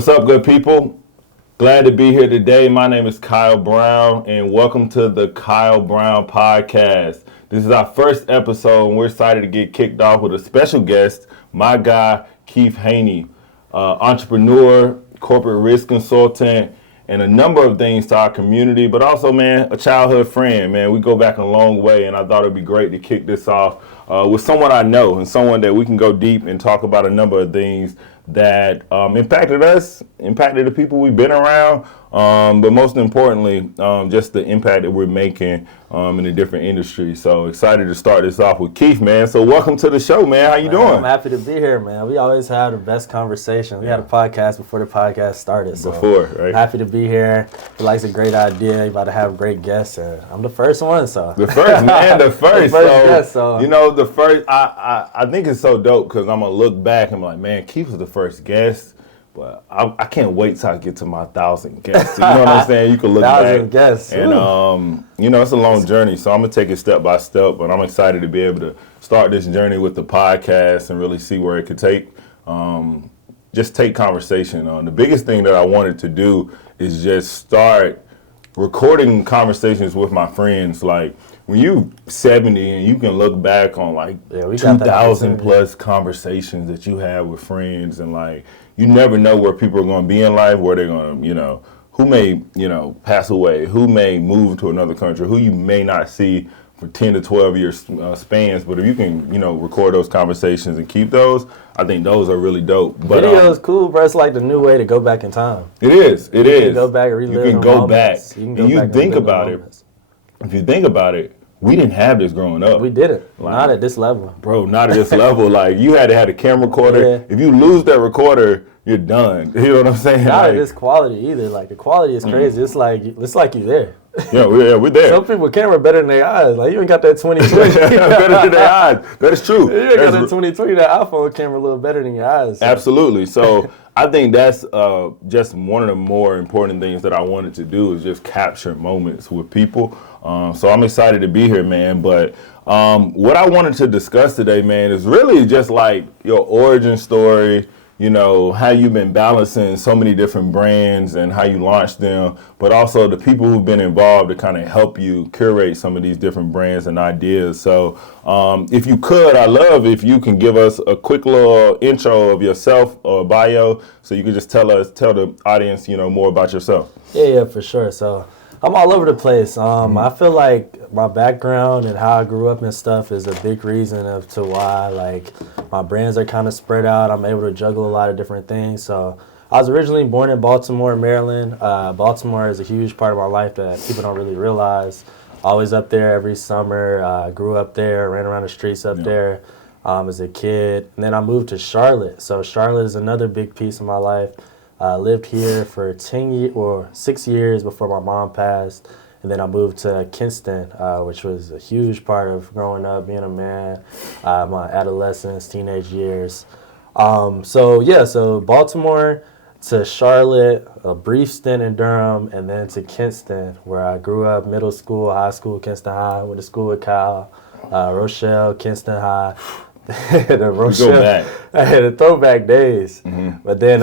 What's up, good people? Glad to be here today. My name is Kyle Brown, and welcome to the Kyle Brown Podcast. This is our first episode, and we're excited to get kicked off with a special guest, my guy, Keith Haynie, entrepreneur, corporate risk consultant, and a number of things to our community, but also, man, a childhood friend, man. We go back a long way, and I thought it'd be great to kick this off with someone I know and someone that we can go deep and talk about a number of things that impacted us, impacted the people we've been around, but most importantly, just the impact that we're making in the different industries. So excited to start this off with Keith, man. So welcome to the show, man. How you doing? I'm happy to be here, man. We always have the best conversation. We had a podcast before the podcast started. So right? Happy to be here. Feel like it's a great idea. You're about to have great guests, and I'm the first one, so. The first, man, the first. Guest, so. You know, the first, I think it's so dope because I'm going to look back and be like, man, Keith was the first guest. But I can't wait till I get to my 1,000 guests. You know what I'm saying? You can look 1,000 back. guests. And, you know, it's a long journey. So I'm going to take it step by step. But I'm excited to be able to start this journey with the podcast and really see where it could take. Just take conversation. The biggest thing that I wanted to do is just start recording conversations with my friends. Like, when you 70 and you can look back on like 2,000 plus conversations that you have with friends, and like you never know where people are going to be in life, where they're going to, you know, who may, you know, pass away, who may move to another country, who you may not see for 10 to 12 year spans. But if you can, you know, record those conversations and keep those, I think those are really dope. But video is cool, bro. It's like the new way to go back in time. It is. It is. You can go back and relive. You can go back. And you think about it. If you think about it, we didn't have this growing up. We didn't. Like, not at this level. Bro, not at this level. Like, you had to have a camera recorder. Yeah. If you lose that recorder, you're done. You know what I'm saying? Not at this quality either. Like, the quality is crazy. It's like you're there. Yeah, we're there. Some people camera better than their eyes. Like, you ain't got that 2020. Better than their eyes. That is true. You ain't got that 2020. That iPhone camera a little better than your eyes. So. Absolutely. So I think that's just one of the more important things that I wanted to do is just capture moments with people. So I'm excited to be here, man. But what I wanted to discuss today, man, is really just like your origin story, you know, how you've been balancing so many different brands and how you launched them, but also the people who've been involved to kind of help you curate some of these different brands and ideas. So if you could, I'd love if you can give us a quick little intro of yourself or bio, so you could just tell the audience, you know, more about yourself. Yeah, for sure. So I'm all over the place. I feel like my background and how I grew up and stuff is a big reason as to why, like, my brands are kind of spread out. I'm able to juggle a lot of different things. So I was originally born in Baltimore, Maryland. Baltimore is a huge part of my life that people don't really realize. Always up there every summer. Grew up there, ran around the streets up there as a kid. And then I moved to Charlotte. So Charlotte is another big piece of my life. Lived here for 6 years before my mom passed, and then I moved to Kinston, which was a huge part of growing up, being a man, my adolescence, teenage years. So Baltimore to Charlotte, a brief stint in Durham, and then to Kinston, where I grew up, middle school, high school, Kinston High, went to school with Kyle, Rochelle, Kinston High. The throwback days. But then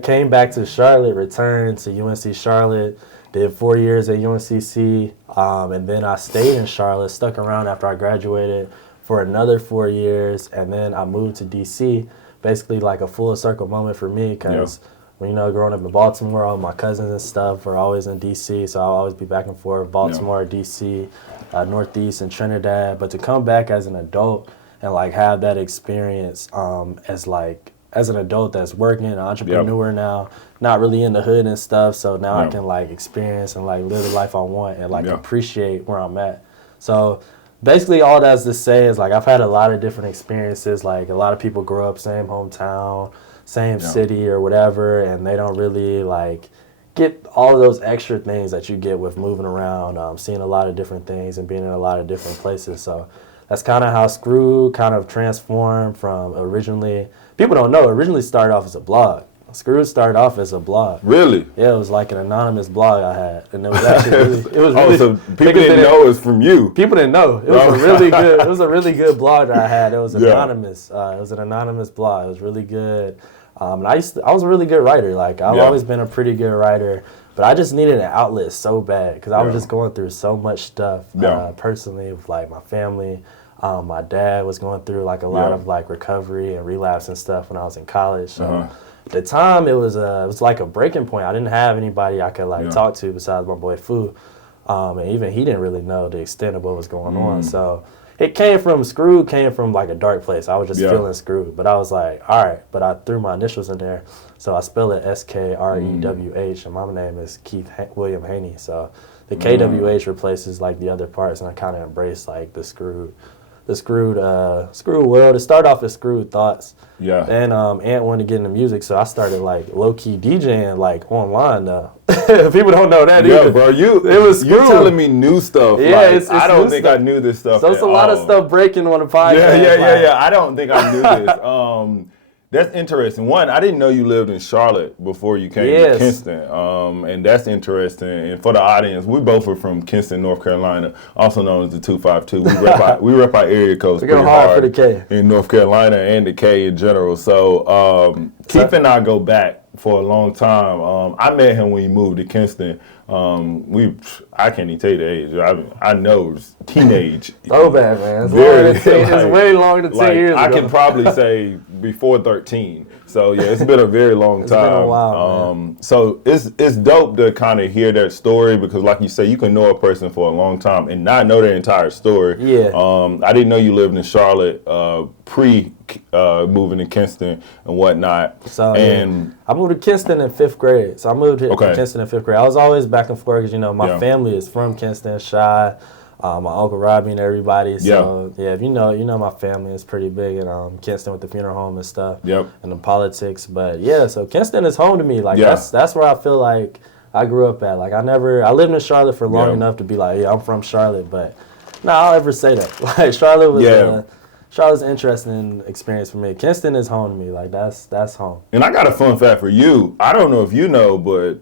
came back to Charlotte, returned to UNC Charlotte, did 4 years at UNCC, and then I stayed in Charlotte, stuck around after I graduated for another 4 years, and then I moved to DC, basically like a full circle moment for me, because you know, growing up in Baltimore, all my cousins and stuff were always in DC, so I'll always be back and forth, Baltimore, DC, Northeast, and Trinidad. But to come back as an adult and like have that experience as an adult that's working, an entrepreneur now, not really in the hood and stuff. So now I can like experience and like live the life I want and like appreciate where I'm at. So basically all that's to say is like I've had a lot of different experiences. Like a lot of people grow up same hometown, same city or whatever, and they don't really like get all of those extra things that you get with moving around, seeing a lot of different things and being in a lot of different places. So that's kind of how Screw kind of transformed from originally, people don't know, originally started off as a blog. Screw started off as a blog. Really? Yeah, it was like an anonymous blog I had, and it was actually so people didn't know it was from you. People didn't know. It was a really good blog that I had. It was anonymous. It was an anonymous blog. It was really good. And I was a really good writer. Like, I've always been a pretty good writer, but I just needed an outlet so bad because I was just going through so much stuff personally with, like, my family. My dad was going through, like, a lot of, like, recovery and relapse and stuff when I was in college. So at the time, it was like a breaking point. I didn't have anybody I could, like, talk to besides my boy Fu. And even he didn't really know the extent of what was going on. So it came from like a dark place. I was just feeling screwed. But I was like, all right. But I threw my initials in there. So I spell it SKREWH. And my name is Keith William Haynie. So the KWH replaces, like, the other parts. And I kind of embraced, like, the screwed world. It started off as screwed thoughts. Yeah. And Ant wanted to get into music, so I started, like, low key DJing, like, online now. People don't know that either. Yeah, bro, you telling me new stuff. Yeah, like, I don't think I knew this stuff. So it's a lot of stuff breaking on the podcast. Yeah. I don't think I knew this. That's interesting. One, I didn't know you lived in Charlotte before you came to Kinston, and that's interesting. And for the audience, we both are from Kinston, North Carolina, also known as the 252. We rep our area codes pretty hard for the K in North Carolina and the K in general. So Keith and I go back for a long time. I met him when he moved to Kinston. I can't even tell you the age. I know it was teenage. Oh, bad, man. It's way longer than 10 years ago. I can probably say before 13. So, yeah, it's been a very long time. It's been a while, man. So it's dope to kind of hear that story because, like you say, you can know a person for a long time and not know their entire story. Yeah. I didn't know you lived in Charlotte pre moving to Kinston and whatnot. So, I moved to Kinston in 5th grade. So I moved to Kinston in 5th grade. I was always back and forth because, you know, my family is from Kinston, Shy, my Uncle Robbie and everybody. So, if you know my family is pretty big in Kinston with the funeral home and stuff and the politics. But, so Kinston is home to me. Like, that's where I feel like I grew up at. Like, I lived in Charlotte for long enough to be like, I'm from Charlotte. But, I'll ever say that. Like, Charlotte was... Charlotte's an interesting experience for me. Kinston is home to me. Like, that's home. And I got a fun fact for you. I don't know if you know, but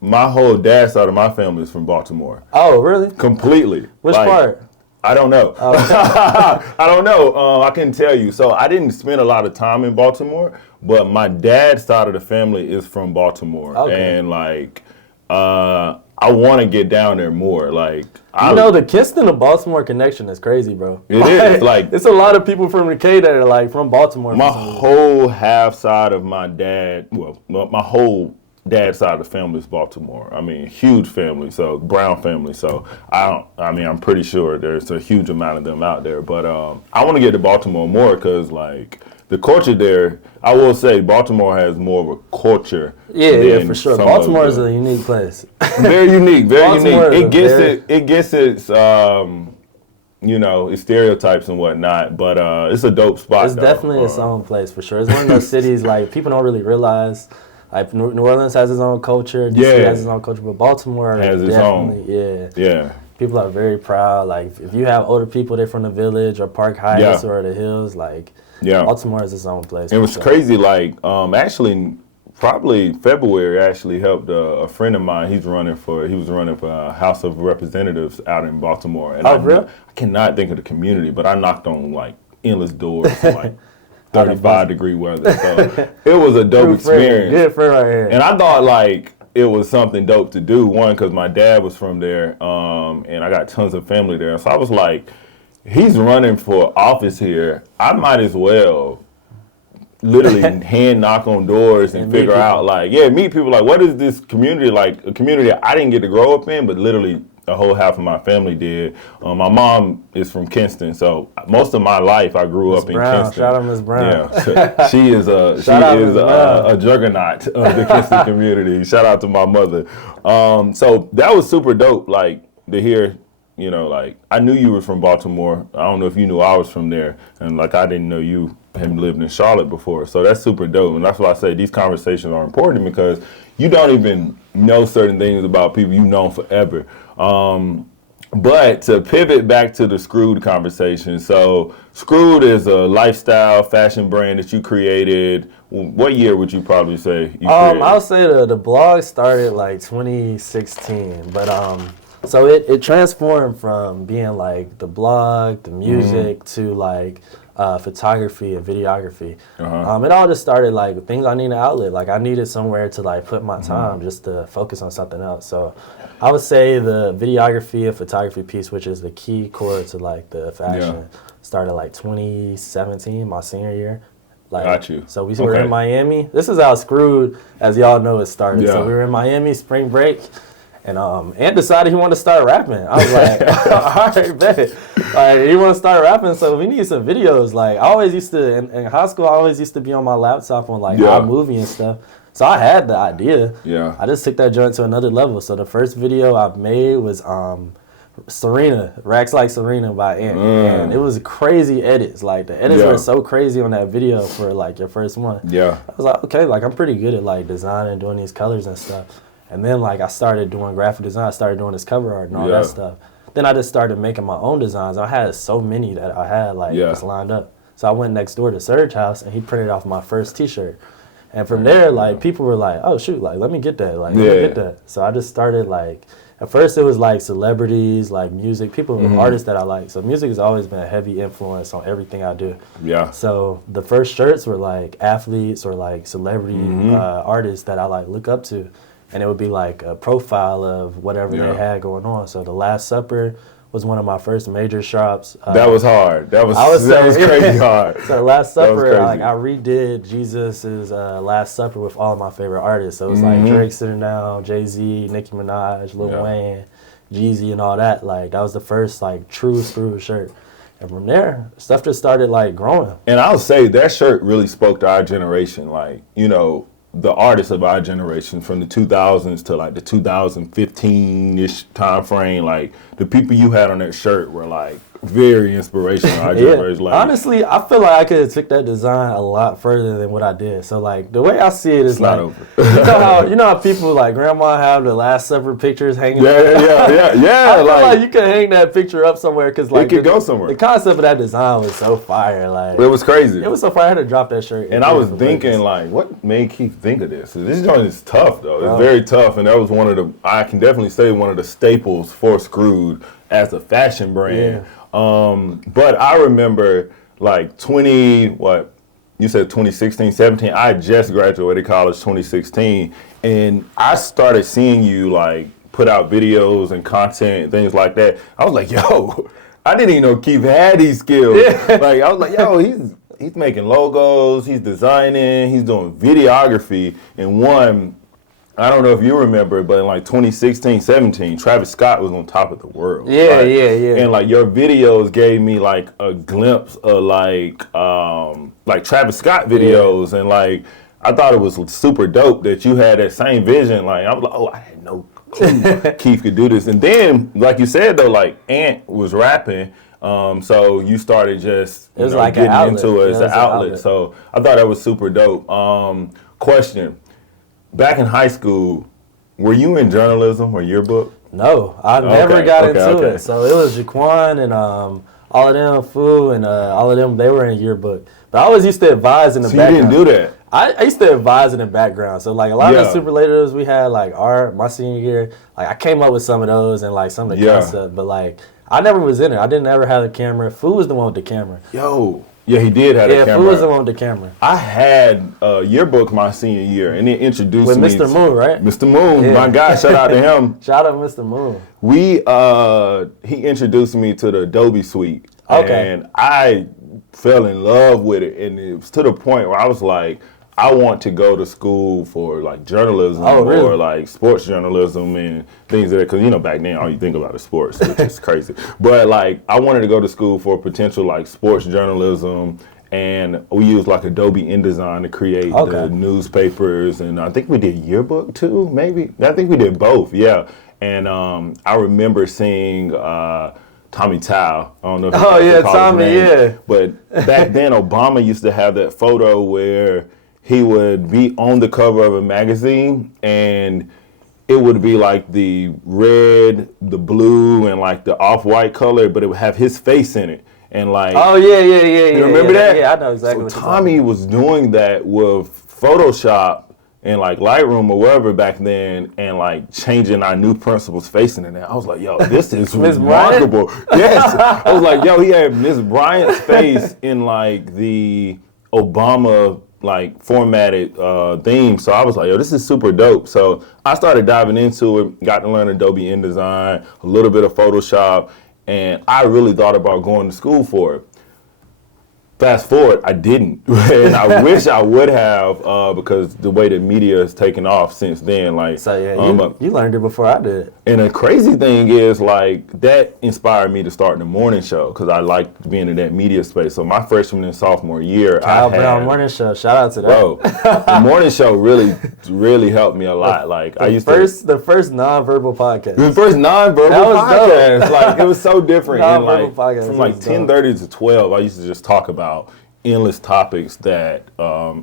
my whole dad's side of my family is from Baltimore. Oh, really? Completely. Which part? I don't know. I don't know. I can tell you. So I didn't spend a lot of time in Baltimore, but my dad's side of the family is from Baltimore. Okay. And, like, I want to get down there more. Like, the Kinston to Baltimore connection is crazy, bro. It is. Like, it's a lot of people from the K that are, like, from Baltimore. My whole half side of my dad, my whole dad's side of the family is Baltimore. I mean, huge family, so Brown family. So I'm pretty sure there's a huge amount of them out there. But I want to get to Baltimore more because, like, the culture there, I will say Baltimore has more of a culture. Yeah, for sure. Baltimore is a unique place. Very unique, very unique. It gets its its stereotypes and whatnot, but it's a dope spot. It's definitely its own place for sure. It's one of those cities like people don't really realize. Like New Orleans has its own culture, DC has its own culture, but Baltimore has its own. Yeah. People are very proud. Like if you have older people, they're from the Village or Park Heights or the Hills, like. Yeah, Baltimore is its own place. It was crazy. Like, actually, probably February actually helped a friend of mine. He was running for House of Representatives out in Baltimore. And I cannot think of the community, but I knocked on like endless doors, like 35-degree weather. So it was a dope experience. Good friend right here. And I thought like it was something dope to do. One, because my dad was from there, and I got tons of family there. So I was like. He's running for office here. I might as well literally hand knock on doors and figure out, like, meet people. Like, what is this community like? A community I didn't get to grow up in, but literally the whole half of my family did. My mom is from Kinston, so most of my life I grew up in Kinston. Shout out Ms. Brown. Yeah, she is a juggernaut of the Kinston community. Shout out to my mother. So that was super dope, like to hear. You know, like, I knew you were from Baltimore. I don't know if you knew I was from there. And, like, I didn't know you had lived in Charlotte before. So that's super dope. And that's why I say these conversations are important because you don't even know certain things about people you've known forever. But to pivot back to the Screwed conversation. So Screwed is a lifestyle fashion brand that you created. What year would you probably say you created? I would say the blog started, like, 2016. But, So it transformed from being like the blog, the music to like photography and videography. It all just started like things I needed an outlet. Like I needed somewhere to like put my time just to focus on something else. So I would say the videography and photography piece, which is the key core to like the fashion, started like 2017, my senior year. Like, got you. So we were in Miami. This is how screwed, as y'all know, it started. Yeah. So we were in Miami spring break. And Ant decided he wanted to start rapping. I was like, all right, bet. Like, he want to start rapping, so we need some videos. Like, I always used to, in high school, I always used to be on my laptop on, like, iMovie and stuff. So I had the idea. Yeah. I just took that joint to another level. So the first video I made was Serena, Racks Like Serena by Ant. And it was crazy edits. Like, the edits were so crazy on that video for, like, your first one. Yeah. I was like, okay, like, I'm pretty good at, like, designing, doing these colors and stuff. And then, like, I started doing graphic design. I started doing this cover art and all that stuff. Then I just started making my own designs. I had so many that I had, like, just lined up. So I went next door to Surge House, and he printed off my first T-shirt. And from there, like, people were like, oh, shoot, like, let me get that. Like, let me get that. So I just started, like, at first it was, like, celebrities, like, music, people, artists that I like. So music has always been a heavy influence on everything I do. Yeah. So the first shirts were, like, athletes or, like, celebrity artists that I, like, look up to. And it would be like a profile of whatever they had going on. So The Last Supper was one of my first major shops. That was hard. That was crazy hard. So The Last Supper, like I redid Jesus's Last Supper with all of my favorite artists. So it was like Drake sitting down, Jay-Z, Nicki Minaj, Lil Wayne, Jeezy, and all that. Like that was the first like true screw shirt. And from there, stuff just started like growing. And I'll say that shirt really spoke to our generation. Like, you know, the artists of our generation from the 2000s to like the 2015-ish time frame, like the people you had on that shirt were like very inspirational. Our generation, like, honestly, I feel like I could have took that design a lot further than what I did. So like the way I see it is like, you know how people like grandma have the Last Supper pictures hanging. Yeah. I feel like you could hang that picture up somewhere because like it could go somewhere. The concept of that design was so fire. Like it was crazy. It was so fire. I had to drop that shirt. And I was thinking like, what made Keith think of this? This joint is tough though. It's very tough, and that was one of the, I can definitely say, one of the staples for Screwed as a fashion brand. But I remember like 2016, 17, I just graduated college 2016, and I started seeing you like put out videos and content and things like that. I was like, yo, I didn't even know Keith had these skills. Like I was like, yo, he's making logos, he's designing, he's doing videography. And one, I don't know if you remember, but in like 2016, 17, Travis Scott was on top of the world. Yeah. And like your videos gave me like a glimpse of like Travis Scott videos. And like, I thought it was super dope that you had that same vision. Like, I was like, oh, I had no clue Keith could do this. And then, like you said though, like Ant was rapping. So you started just like getting outlet. into it as an outlet. So I thought that was super dope. Question. Back in high school, were you in journalism or yearbook? No, I never got into it. So it was Jaquan and all of them, Fu, and all of them, they were in yearbook. But I always used to advise in the background. You didn't do that? I used to advise in the background. So like a lot of the superlatives we had, like my senior year, like I came up with some of those and like some of the concepts, but like I never was in it. I didn't ever have a camera. Fu was the one with the camera. Yeah, he did have a camera. Fu was the one with the camera. I had a yearbook my senior year, and it introduced me with Mr. Moon, right? Mr. Moon, my guy. Shout out to him. Shout out Mr. Moon. He introduced me to the Adobe suite, okay, and I fell in love with it, and it was to the point where I was like, I want to go to school for like journalism or like sports journalism and things like that. Because, you know, back then all you think about is sports, which is crazy. But like I wanted to go to school for potential like sports journalism. And we used like Adobe InDesign to create the newspapers. And I think we did yearbook too, maybe. I think we did both, yeah. And I remember seeing Tommy Tao. I don't know if you Tommy, But back then Obama used to have that photo where he would be on the cover of a magazine, and it would be like the red, the blue, and like the off-white color, but it would have his face in it. And like, you remember that? Yeah, I know exactly. So Tommy was doing that with Photoshop in like Lightroom or wherever back then, and like changing our new principals facing in there. I was like, yo, this is remarkable. Yes. I was like, yo, he had Miss Bryant's face in like the Obama like formatted theme. So I was like, yo, this is super dope. So I started diving into it, got to learn Adobe InDesign, a little bit of Photoshop, and I really thought about going to school for it. Fast forward, I didn't, and I wish I would have, because the way that media has taken off since then, like, So yeah, you learned it before I did. And the crazy thing is, like, that inspired me to start the morning show because I liked being in that media space. So my freshman and sophomore year, Kyle Brown morning show. Shout out to that. Bro, the morning show really helped me a lot. Like the first non-verbal podcast. The first non-verbal podcast. Like, it was so different. Non-verbal and podcast. From like 10:30 to 12, I used to just talk about endless topics that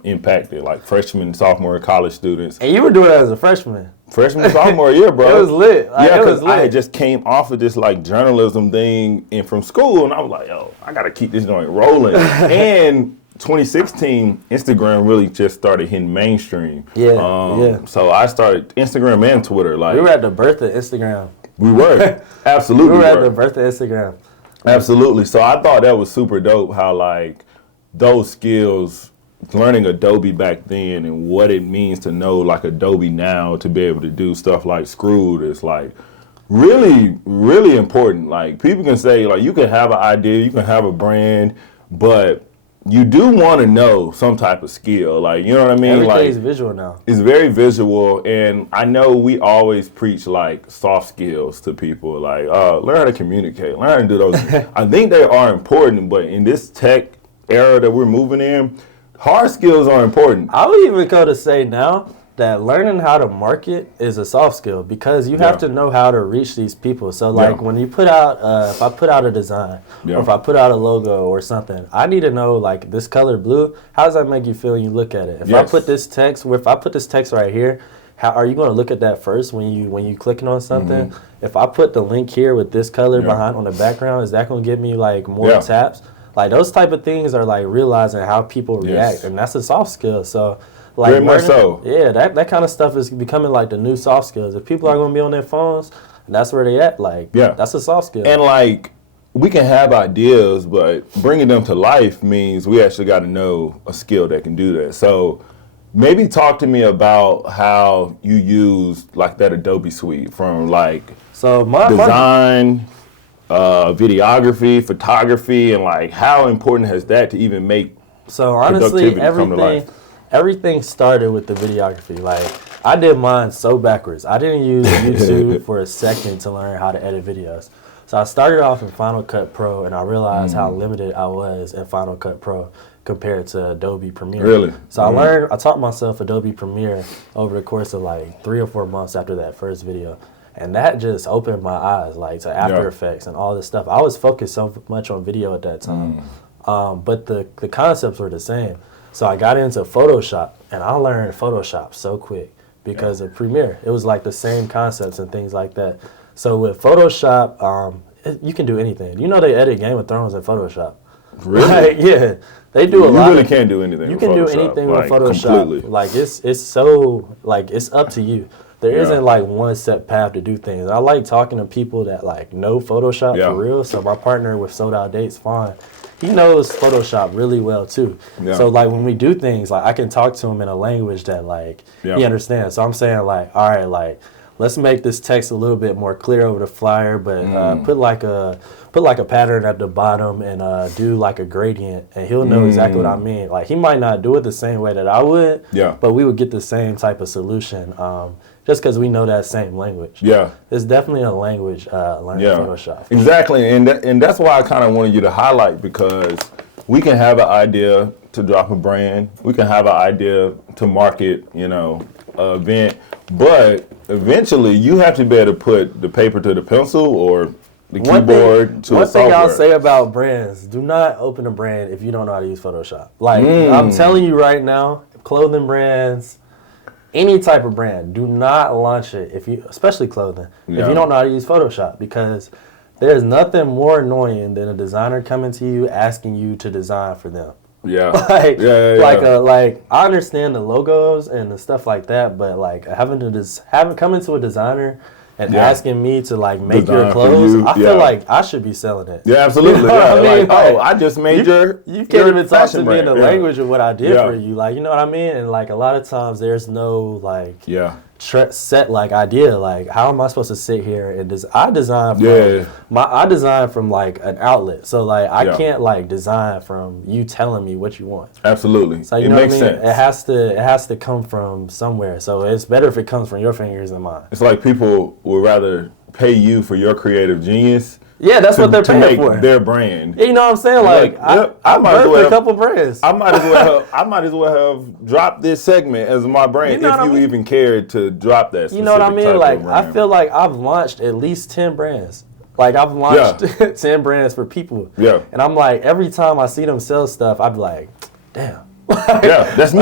impacted like freshman, sophomore, college students. And you were doing that as a freshman. Freshman, sophomore year, bro. It was lit. Like, yeah, because I had just came off of this like journalism thing and from school, and I was like, yo, I gotta keep this joint rolling. And 2016, Instagram really just started hitting mainstream. Yeah. So I started Instagram and Twitter. Like, we were at the birth of Instagram. We were. Absolutely. We were at the birth of Instagram. Absolutely. So I thought that was super dope how like those skills, learning Adobe back then and what it means to know like Adobe now to be able to do stuff like Screwed is like really, really important. Like, people can say like you can have an idea, you can have a brand, but you do want to know some type of skill. Like, you know what I mean? Everything's like, visual now. It's very visual, and I know we always preach like soft skills to people, like learn how to communicate, learn how to do those. I think they are important, but in this tech era that we're moving in, hard skills are important. I would even go to say now that learning how to market is a soft skill because you have to know how to reach these people. So like when you put out, if I put out a design or if I put out a logo or something, I need to know like this color blue, how does that make you feel when you look at it? If I put this text, right here, how are you going to look at that first when you clicking on something? If I put the link here with this color behind on the background, is that going to give me like more taps? Like those type of things are like realizing how people react, and that's a soft skill. So like very much so. Yeah, that kind of stuff is becoming like the new soft skills. If people are going to be on their phones, that's where they at. Like, that's a soft skill. And like, we can have ideas, but bringing them to life means we actually got to know a skill that can do that. So maybe talk to me about how you use like that Adobe suite from like design, videography, photography, and like how important has that to even make honestly, productivity come to life? Everything started with the videography. Like, I did mine so backwards. I didn't use YouTube for a second to learn how to edit videos. So I started off in Final Cut Pro, and I realized how limited I was in Final Cut Pro compared to Adobe Premiere. Really? So I taught myself Adobe Premiere over the course of like 3 or 4 months after that first video. And that just opened my eyes, like, to After Effects and all this stuff. I was focused so much on video at that time. But the concepts were the same. So I got into Photoshop, and I learned Photoshop so quick because of Premiere. It was like the same concepts and things like that. So with Photoshop, you can do anything. You know they edit Game of Thrones in Photoshop. Really? Like, yeah. They do a lot. You really can't do anything You can do anything with Photoshop. Completely. Like, it's so, like, it's up to you. There isn't like one set path to do things. I like talking to people that like know Photoshop for real. So my partner with Sold Out Dates, Fawn, he knows Photoshop really well too. So like when we do things, like I can talk to him in a language that like he understands. So I'm saying like, all right, like let's make this text a little bit more clear over the flyer, but put like a pattern at the bottom and do like a gradient, and he'll know exactly what I mean. Like he might not do it the same way that I would, but we would get the same type of solution. Just because we know that same language. Yeah. It's definitely a language learning Photoshop. Exactly, and that's why I kind of wanted you to highlight, because we can have an idea to drop a brand. We can have an idea to market, an event. But eventually, you have to be able to put the paper to the pencil or the keyboard to a software. One thing I'll say about brands, do not open a brand if you don't know how to use Photoshop. Like, I'm telling you right now, clothing brands, any type of brand, do not launch it, especially clothing, if you don't know how to use Photoshop, because there's nothing more annoying than a designer coming to you asking you to design for them. Yeah. Like, Yeah. like I understand the logos and the stuff like that, but like having coming to a designer and asking me to like make Design your clothes, you. I feel like I should be selling it. Yeah, absolutely. You know what I mean? Like, I just made you can't even talk to me in the brand. language of what I did for you. Like, you know what I mean? And like a lot of times there's no like set like idea. Like, how am I supposed to sit here and I design from like an outlet. So like I can't like design from you telling me what you want. Absolutely. So you know what I mean? It has to come from somewhere. So it's better if it comes from your fingers than mine. It's like people would rather pay you for your creative genius. Yeah, that's what they're paying for. Their brand. You know what I'm saying? Like I might as well a couple brands. I might as well have dropped this segment as my brand if you even cared to drop that. You know what I mean? Like I feel like I've launched at least 10 brands. Like I've launched 10 brands for people. Yeah. And I'm like, every time I see them sell stuff, I'd be like, damn. That's me.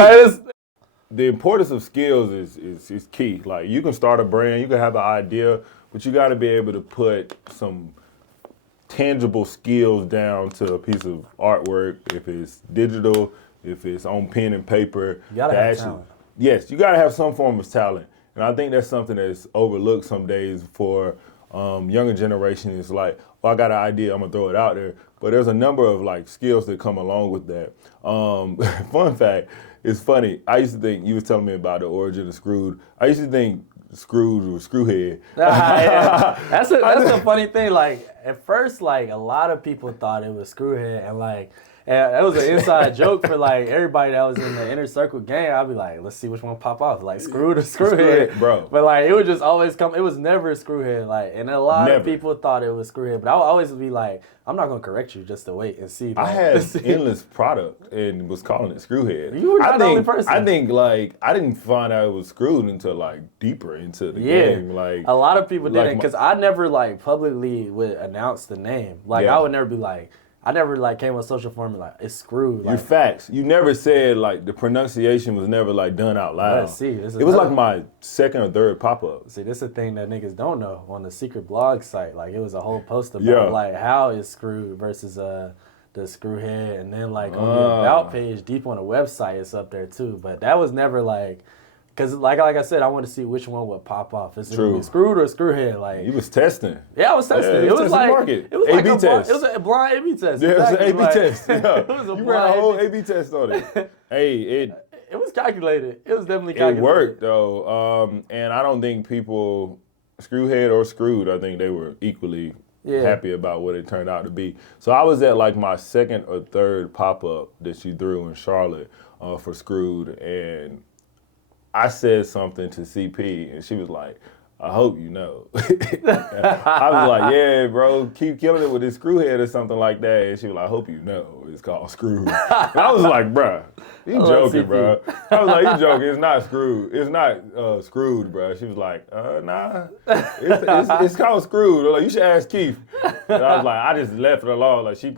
The importance of skills is key. Like you can start a brand, you can have an idea, but you got to be able to put some tangible skills down to a piece of artwork. If it's digital, if it's on pen and paper, you gotta have talent. Yes, you gotta have some form of talent, and I think that's something that's overlooked some days for younger generation. Is like, well, I got an idea, I'm gonna throw it out there, but there's a number of like skills that come along with that. Fun fact, it's funny. I used to think you was telling me about the origin of Screwed. I used to think Scrooge or Screwhead. That's a funny thing. Like at first, like a lot of people thought it was Screwhead, and like that was an inside joke for like everybody that was in the inner circle gang. I'd be like, let's see which one pop off, like Screwed or Screwhead, bro. But like it would just always come. It was never Screwhead. Like, and a lot of people thought it was Screwhead, but I would always be like, I'm not gonna correct you just to wait and see. Like, I had endless product and was calling it Screwhead. You were not the only person. I think like I didn't find out it was Screwed until like deeper into the game. Like a lot of people didn't, because I never like publicly would announce the name. Like I would never be like. I never like came on social forum and like it's Screwed. Like, your facts. You never said like the pronunciation was never like done out loud. See, it was like my second or third pop up. See, this is a thing that niggas don't know on the secret blog site. Like it was a whole post about like how is Screwed versus the Screwhead, and then like on the about page deep on the website it's up there too. But that was never like. Because, like I said, I want to see which one would pop off. Is it Screwed or Screwhead? Like, you was testing. Yeah, I was testing. It was like market. It was A/B like test. It was a blind A/B test. Yeah, exactly. It was an A/B test. Yeah. It was a you ran a whole A/B test on it. Hey, it was calculated. It was definitely calculated. It worked though, and I don't think people Screwhead or Screwed. I think they were equally happy about what it turned out to be. So I was at like my second or third pop up that she threw in Charlotte for Screwed, and I said something to CP, and she was like, I hope you know. I was like, yeah, bro, keep killing it with this Screwhead or something like that. And she was like, I hope you know it's called Screwed. And I was like, bruh, you joking, bro. I was like, you joking. It's not Screwed. It's not Screwed, bro. She was like, nah, it's called Screwed. Like, you should ask Keith. And I was like, I just left it alone. Like, she's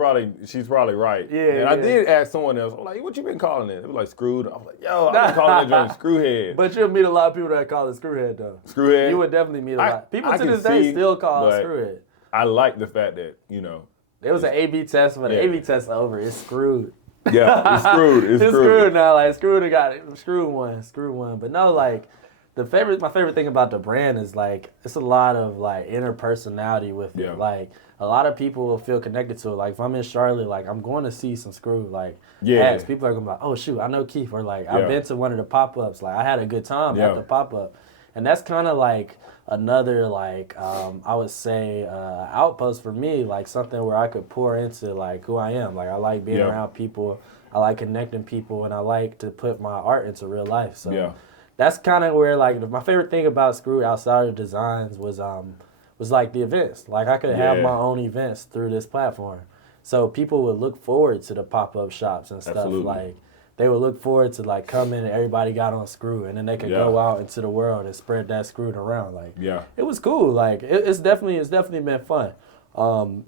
probably right. Yeah. And I did ask someone else. I'm like, what you been calling it? It was like Screwed. I was like, yo, I've been calling that joint Screwhead. But you'll meet a lot of people that call it Screwhead, though. Screwhead? You would definitely meet a lot. People to this day still call it Screwhead. I like the fact that, you know. There was an A/B test, but the A/B test over. It's Screwed. Yeah, it's Screwed. It's Screwed now. Like Screwed got it. Screwed one. But no, like my favorite thing about the brand is like it's a lot of like inner personality with it. Like a lot of people will feel connected to it. Like if I'm in Charlotte, like I'm going to see some Screwed. Like ads. People are gonna be like, oh shoot, I know Keith. Or like I've been to one of the pop ups. Like I had a good time at the pop up, and that's kind of like another like I would say outpost for me, like something where I could pour into like who I am. Like I like being around people, I like connecting people, and I like to put my art into real life. So that's kind of where like my favorite thing about Screwed outside of designs was like the events. Like I could have my own events through this platform, so people would look forward to the pop-up shops and stuff. Like they would look forward to like coming and everybody got on Screwed, and then they could go out into the world and spread that Screwed around. Like it was cool. Like it's definitely been fun.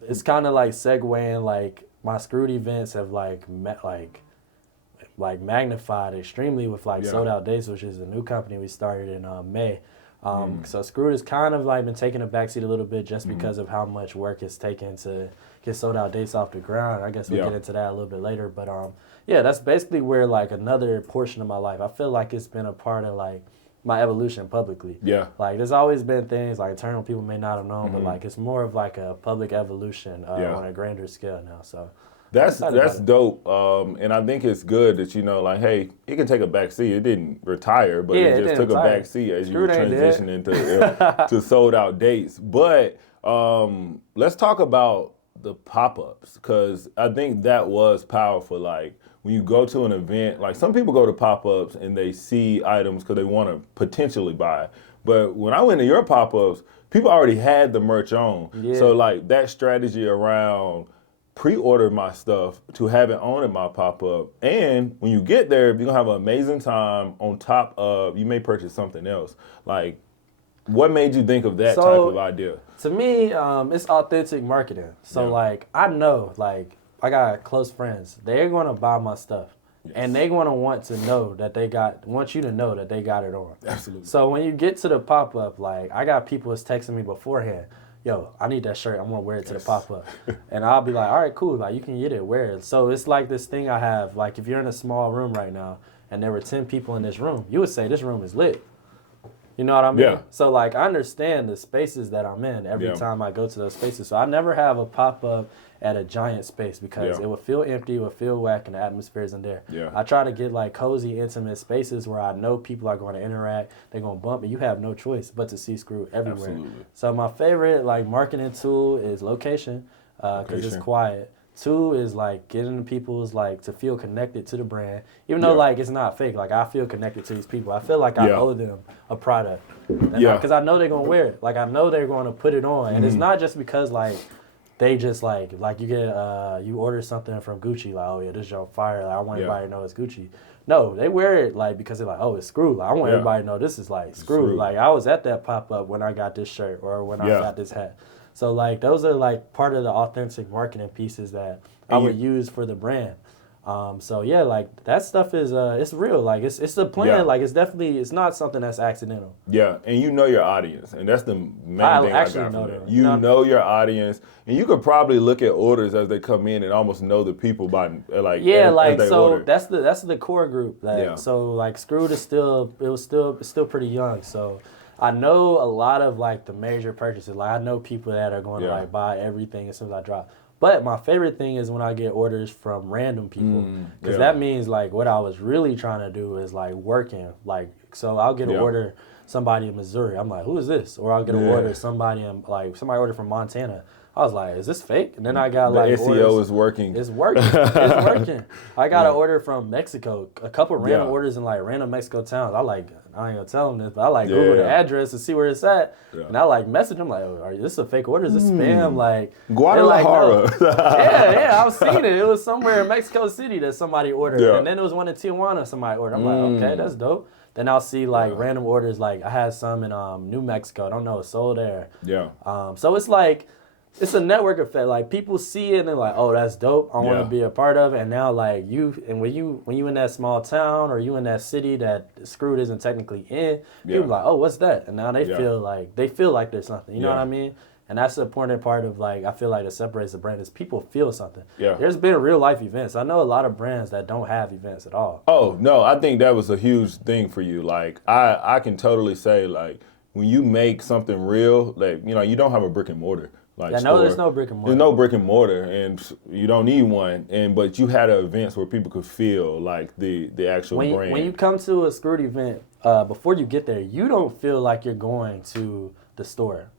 It's kind of like segueing. Like my Screwed events have like magnified extremely with like Sold Out Dates, which is a new company we started in May. So Screwed has kind of like been taking a backseat a little bit just because of how much work it's taken to get sold out dates off the ground. I guess we'll get into that a little bit later. But yeah, that's basically where like another portion of my life, I feel like it's been a part of like my evolution publicly. Yeah. Like there's always been things like internal people may not have known, but like it's more of like a public evolution on a grander scale now. So that's dope. And I think it's good that, you know, like, hey, it can take a back seat. It didn't retire, but it just took a back seat as you transition into to sold out dates. But let's talk about the pop-ups, because I think that was powerful. Like when you go to an event, like some people go to pop-ups and they see items because they want to potentially buy. But when I went to your pop-ups, people already had the merch on. Yeah. So like that strategy around pre-order my stuff to have it on at my pop-up. And when you get there, you're going to have an amazing time on top of, you may purchase something else. Like, what made you think of that type of idea? To me, it's authentic marketing. So like, I know, like, I got close friends. They're going to buy my stuff. Yes. And they're going to want you to know that they got it on. Absolutely. So when you get to the pop-up, like, I got people that's texting me beforehand, yo, I need that shirt. I'm going to wear it to the pop-up. And I'll be like, all right, cool. Like, you can get it, wear it. So it's like this thing I have. Like, if you're in a small room right now and there were 10 people in this room, you would say this room is lit. You know what I mean? Yeah. So, like, I understand the spaces that I'm in every time I go to those spaces. So I never have a pop-up at a giant space because it would feel empty, it would feel whack, and the atmosphere isn't there. Yeah. I try to get, like, cozy, intimate spaces where I know people are going to interact, they're going to bump, and you have no choice but to see Screw everywhere. Absolutely. So my favorite, like, marketing tool is location because it's quiet. 2 is like getting people's like to feel connected to the brand, even though like it's not fake. Like I feel connected to these people. I feel like I owe them a product, because I know they're gonna wear it. Like I know they're gonna put it on, and it's not just because like they just like you get you order something from Gucci, like, oh yeah, this is your fire. Like, I want everybody to know it's Gucci. No, they wear it like because they're like, oh, it's Screw. Like, I want everybody to know this is like Screw. Like I was at that pop up when I got this shirt or when I got this hat. So, like, those are, like, part of the authentic marketing pieces that I would use for the brand. So, yeah, like, that stuff is, it's real. Like, it's a plan. Yeah. Like, it's not something that's accidental. Yeah, and you know your audience, and that's the main thing I got from it. You know your audience, and you could probably look at orders as they come in and almost know the people by, like, as so order. that's the core group. Like, so, like, Screwed is still pretty young, so I know a lot of like the major purchases. Like I know people that are going to like buy everything as soon as I drop. But my favorite thing is when I get orders from random people, because that means like what I was really trying to do is like working. Like so I'll get an order somebody in Missouri. I'm like, who is this? Or I'll get an order somebody ordered from Montana. I was like, is this fake? And then I got like the SEO is working. It's working. It's working. I got an order from Mexico. A couple random orders in like random Mexico towns. I ain't gonna tell them this, but I like Google the address to see where it's at. Yeah. And I like message them like, oh, is this a fake order? Is this spam? Like Guadalajara. Like, no. yeah, I've seen it. It was somewhere in Mexico City that somebody ordered. Yeah. And then it was one in Tijuana somebody ordered. I'm like, okay, that's dope. Then I'll see like random orders. Like I had some in New Mexico. I don't know, it's sold there. Yeah. So it's like, it's a network effect. Like people see it and they're like, "Oh, that's dope. I want to be a part of it." And now, like when you in that small town or you in that city that Screwed isn't technically in, people are like, "Oh, what's that?" And now they feel like there's something. You know what I mean? And that's the important part of like I feel like that separates the brand is people feel something. Yeah. There's been real life events. I know a lot of brands that don't have events at all. Oh no, I think that was a huge thing for you. Like I can totally say like when you make something real, like you don't have a brick and mortar. Like there's no brick and mortar. There's no brick and mortar, and you don't need one. But you had events where people could feel like the actual brand. When you come to a Screwed event, before you get there, you don't feel like you're going to the store.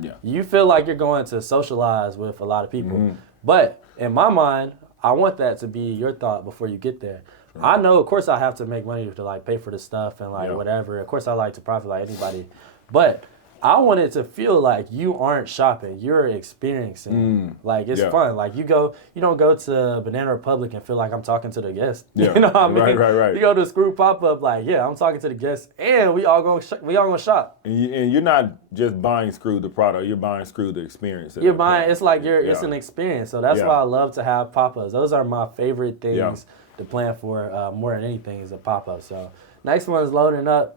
Yeah. You feel like you're going to socialize with a lot of people. Mm-hmm. But in my mind, I want that to be your thought before you get there. Sure. I know, of course, I have to make money to like pay for the stuff and like whatever. Of course, I like to profit like anybody, but I want it to feel like you aren't shopping, you're experiencing. Like it's fun. Like you don't go to Banana Republic and feel like I'm talking to the guest. Yeah. You know what I mean? Right. You go to a Screw pop-up like, I'm talking to the guests and we all gonna shop. And you're not just buying Screw the product, you're buying Screw the experience. You're buying, it's like it's an experience. So that's why I love to have pop-ups. Those are my favorite things the plan for more than anything is a pop-up. So next one is loading up.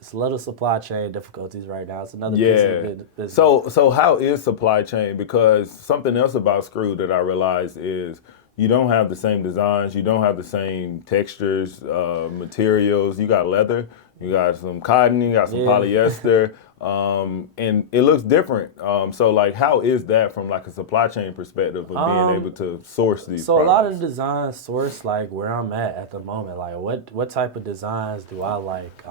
It's a little supply chain difficulties right now. It's another piece of business. So how is supply chain? Because something else about Screwed that I realized is you don't have the same designs, you don't have the same textures, materials. You got leather, you got some cotton, you got some polyester, and it looks different. So like, how is that from like a supply chain perspective of being able to source these So products? a lot of the designs source like where I'm at the moment. Like what type of designs do I like?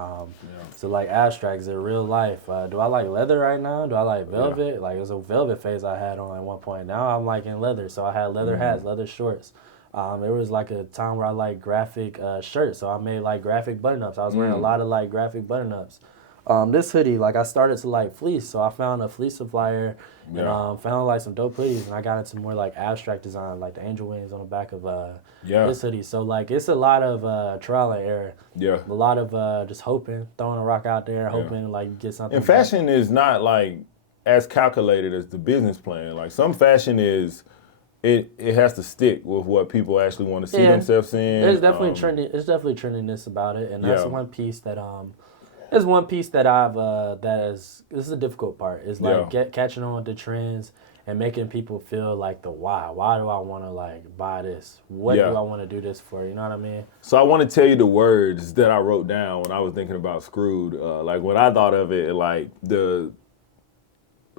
So like abstracts in real life. Do I like leather right now? Do I like velvet? Yeah. Like it was a velvet phase I had on at one point. Now I'm liking leather. So I had leather hats, leather shorts. There was like a time where I liked graphic shirts. So I made like graphic button-ups. I was wearing a lot of like graphic button-ups. This hoodie, like I started to like fleece, so I found a fleece supplier and found like some dope hoodies, and I got into more like abstract design, like the angel wings on the back of this hoodie. So like it's a lot of trial and error. Yeah. A lot of just hoping, throwing a rock out there, hoping like you get something. And fashion is not like as calculated as the business plan. Like some fashion is, it has to stick with what people actually want to see themselves in. There's definitely trendy. There's definitely trendiness about it, and that's one piece that There's one piece that this is the difficult part, is like catching on with the trends and making people feel like the why. Why do I want to like buy this? What do I want to do this for? You know what I mean? So I want to tell you the words that I wrote down when I was thinking about Screwed. Like when I thought of it, like the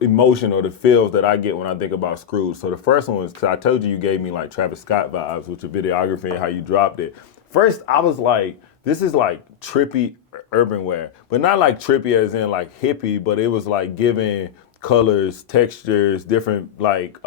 emotion or the feels that I get when I think about Screwed. So the first one was, because I told you gave me like Travis Scott vibes with your videography and how you dropped it. First, I was like, this is like trippy urban wear, but not like trippy as in like hippie, but it was like giving colors, textures, different like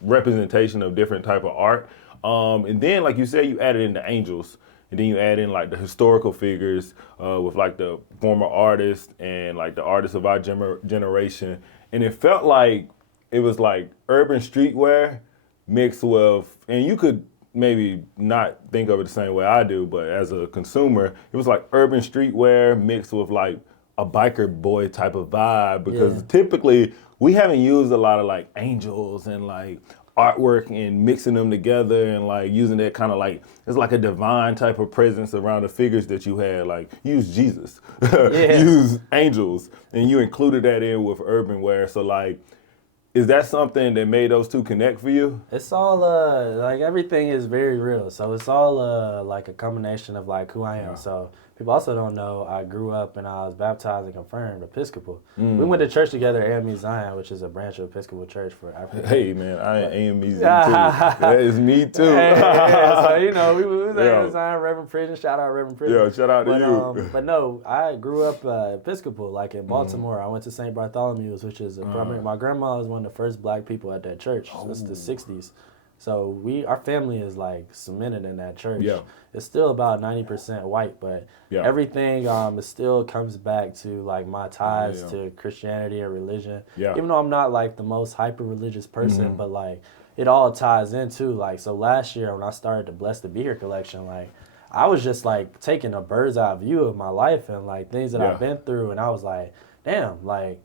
representation of different type of art. And then like you said, you added in the angels, and then you add in like the historical figures with like the former artists and like the artists of our generation. And it felt like it was like urban streetwear mixed with, and you could maybe not think of it the same way I do, but as a consumer, it was like urban streetwear mixed with like a biker boy type of vibe, because typically we haven't used a lot of like angels and like artwork and mixing them together and like using that kind of like, it's like a divine type of presence around the figures that you had. Like use Jesus, use angels, and you included that in with urban wear. So like, is that something that made those two connect for you? It's all like everything is very real. So it's all like a combination of like who I am. So people also don't know I grew up and I was baptized and confirmed Episcopal. We went to church together at AME Zion, which is a branch of Episcopal Church for African. Hey man, I am AME too. That is me too. So you know, we was at Zion, Reverend Prison. Shout out Reverend Prison. Yeah, shout out to you. But no, I grew up Episcopal, like in Baltimore. I went to St. Bartholomew's, which is my grandma was one of the first black people at that church. It's the 60s. So our family is like cemented in that church. Yeah. It's still about 90% white, but everything it still comes back to like my ties to Christianity and religion. Yeah. Even though I'm not like the most hyper religious person, but like it all ties into like, so last year when I started the Blessed to Be Here collection, like I was just like taking a bird's eye view of my life and like things that I've been through, and I was like, damn, like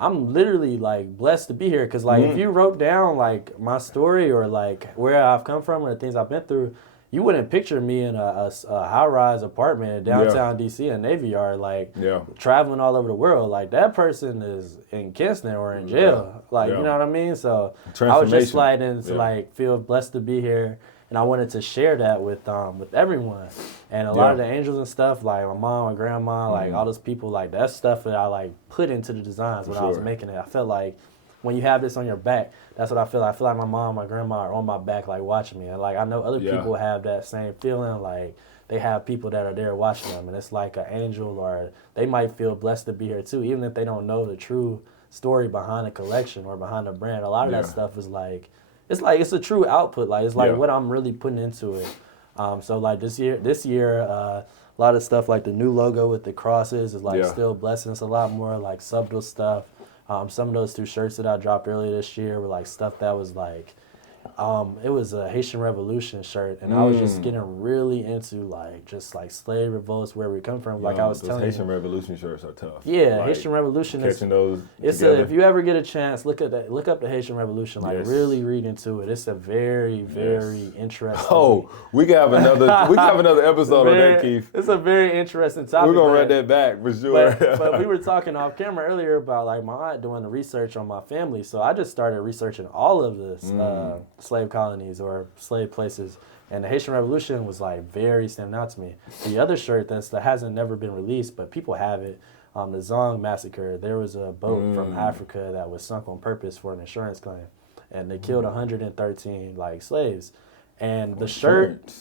I'm literally like blessed to be here, because like if you wrote down like my story or like where I've come from or the things I've been through, you wouldn't picture me in a high-rise apartment in downtown DC in Navy Yard, like traveling all over the world. Like that person is in Kinston or in jail. Like, you know what I mean? So I was just sliding to like feel blessed to be here. And I wanted to share that with everyone. And a lot of the angels and stuff, like my mom and grandma, like all those people, like that's stuff that I like put into the designs when I was making it. I felt like when you have this on your back, that's what I feel. I feel like my mom, my grandma are on my back, like watching me. And like I know other people have that same feeling, like they have people that are there watching them, and it's like an angel, or they might feel blessed to be here too, even if they don't know the true story behind the collection or behind the brand. A lot of that stuff is like, it's a true output. Like it's like what I'm really putting into it. So like this year, a lot of stuff like the new logo with the crosses is like still blessing us. A lot more like subtle stuff. Some of those 2 shirts that I dropped earlier this year were like stuff that was like, It was a Haitian Revolution shirt, and I was just getting really into like slave revolts, where we come from. Like I was telling Haitian you, Revolution shirts are tough. yeah, Like, Haitian Revolution is catching those. it's together. if you ever get a chance, look up the Haitian Revolution. Like really read into it. It's a very interesting. Oh, we can have another episode on that, Keith. It's a very interesting topic. We're gonna run that back for sure. But we were talking off camera earlier about like my aunt doing the research on my family, so I just started researching all of this slave colonies or slave places, and the Haitian Revolution was like very standing out to me. The other shirt that hasn't never been released, but people have it. The Zong massacre. There was a boat from Africa that was sunk on purpose for an insurance claim, and they killed 113 like slaves. And the shirt,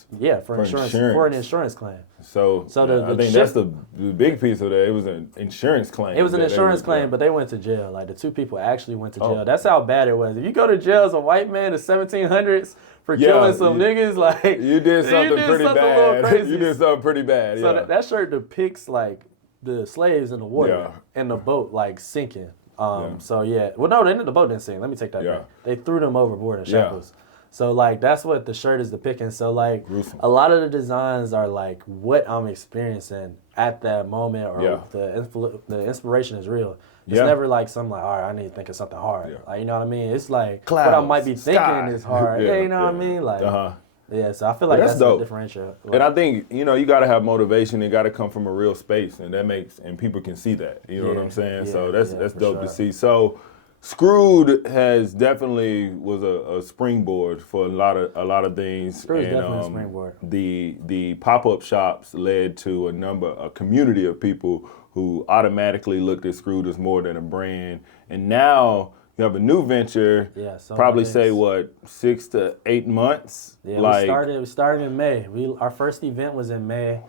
for an insurance claim. So I think that's the big piece of that. It was an insurance claim. It was an insurance claim, but they went to jail. Like the two people actually went to jail. That's how bad it was. If you go to jail as a white man in the 1700s for killing some niggas, like you did something pretty bad. You did something pretty bad. So that shirt depicts like the slaves in the water and the boat like sinking. So well, no, the boat didn't sink. Let me take that back. They threw them overboard in shackles. So, like, that's what the shirt is depicting. So, like, a lot of the designs are, like, what I'm experiencing at that moment, or the inspiration is real. It's never, like, something like, all right, I need to think of something hard. Yeah. Like, you know what I mean? It's, like, clouds, what I might be thinking sky. Is hard. You know what I mean? Like, so I feel like that's dope. A differential. Like, and I think, you got to have motivation. It got to come from a real space, and and people can see that. You know what I'm saying? So that's dope to see. So, Screwed has definitely was a springboard for a lot of things. Screwed is definitely a springboard. The pop-up shops led to a community of people who automatically looked at Screwed as more than a brand. And now you have a new venture. Probably say 6 to 8 months. Yeah, we started in May. Our first event was in May.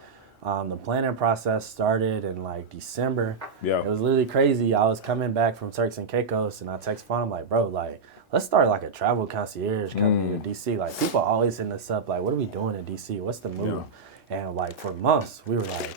The planning process started in like December. Yeah. It was literally crazy. I was coming back from Turks and Caicos, and I text Fawn. I'm like, bro, like, let's start like a travel concierge company to DC. Like, people always hitting us up, like, what are we doing in DC? What's the move? And like for months, we were like,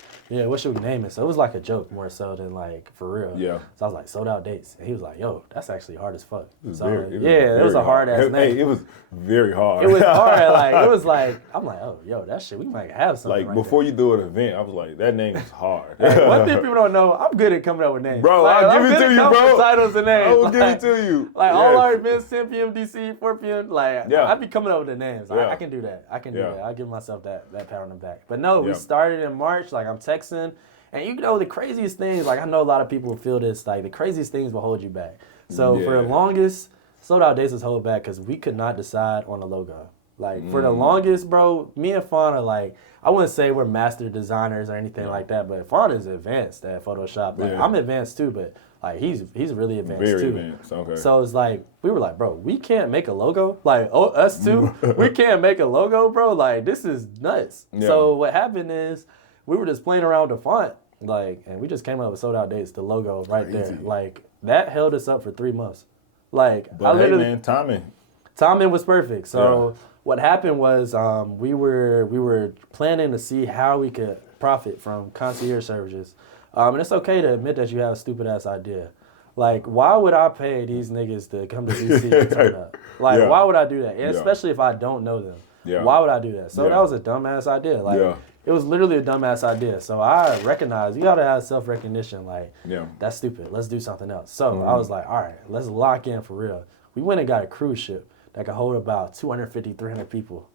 what should we name it? So it was like a joke more so than like for real. Yeah. So I was like, sold out dates. And he was like, yo, that's actually hard as fuck. It was a hard ass name. Hey, it was very hard. It was hard. Like, it was like, I'm like, oh, yo, that shit, we might have something. Like, before you do an event, I was like, that name is hard. Hey, one thing people don't know, I'm good at coming up with names. Bro, like, I'll give it to you, bro. Titles and names. I will give it to you. Like, all our events, 10 p.m. DC, 4 p.m. Like, I be coming up with the names. I can do that. I can do that. I give myself that pat on the back. But no, we started in March. Like, I'm texting. And the craziest things, like, I know a lot of people feel this, like, the craziest things will hold you back. So for the longest, Sold Out Days was held back because we could not decide on a logo. Like, for the longest, bro, me and Fawn are like, I wouldn't say we're master designers or anything like that, but Fawn is advanced at Photoshop. Like, I'm advanced too, but like he's really advanced too. Very advanced, okay. So it's like, we were like, bro, we can't make a logo? Like, us two, we can't make a logo, bro? Like, this is nuts. Yeah. So what happened is, we were just playing around with the font, like, and we just came up with Sold Out Days, the logo right there. Like, that held us up for 3 months. Like, but hey, man, timing was perfect. So what happened was we were planning to see how we could profit from concierge services. And it's okay to admit that you have a stupid ass idea. Like, why would I pay these niggas to come to DC and turn up? Like, why would I do that? And especially if I don't know them. Yeah. Why would I do that? So that was a dumbass idea. Like, it was literally a dumbass idea. So I recognized you gotta have self-recognition. Like, that's stupid. Let's do something else. So I was like, all right, let's lock in for real. We went and got a cruise ship that could hold about 250, 300 people.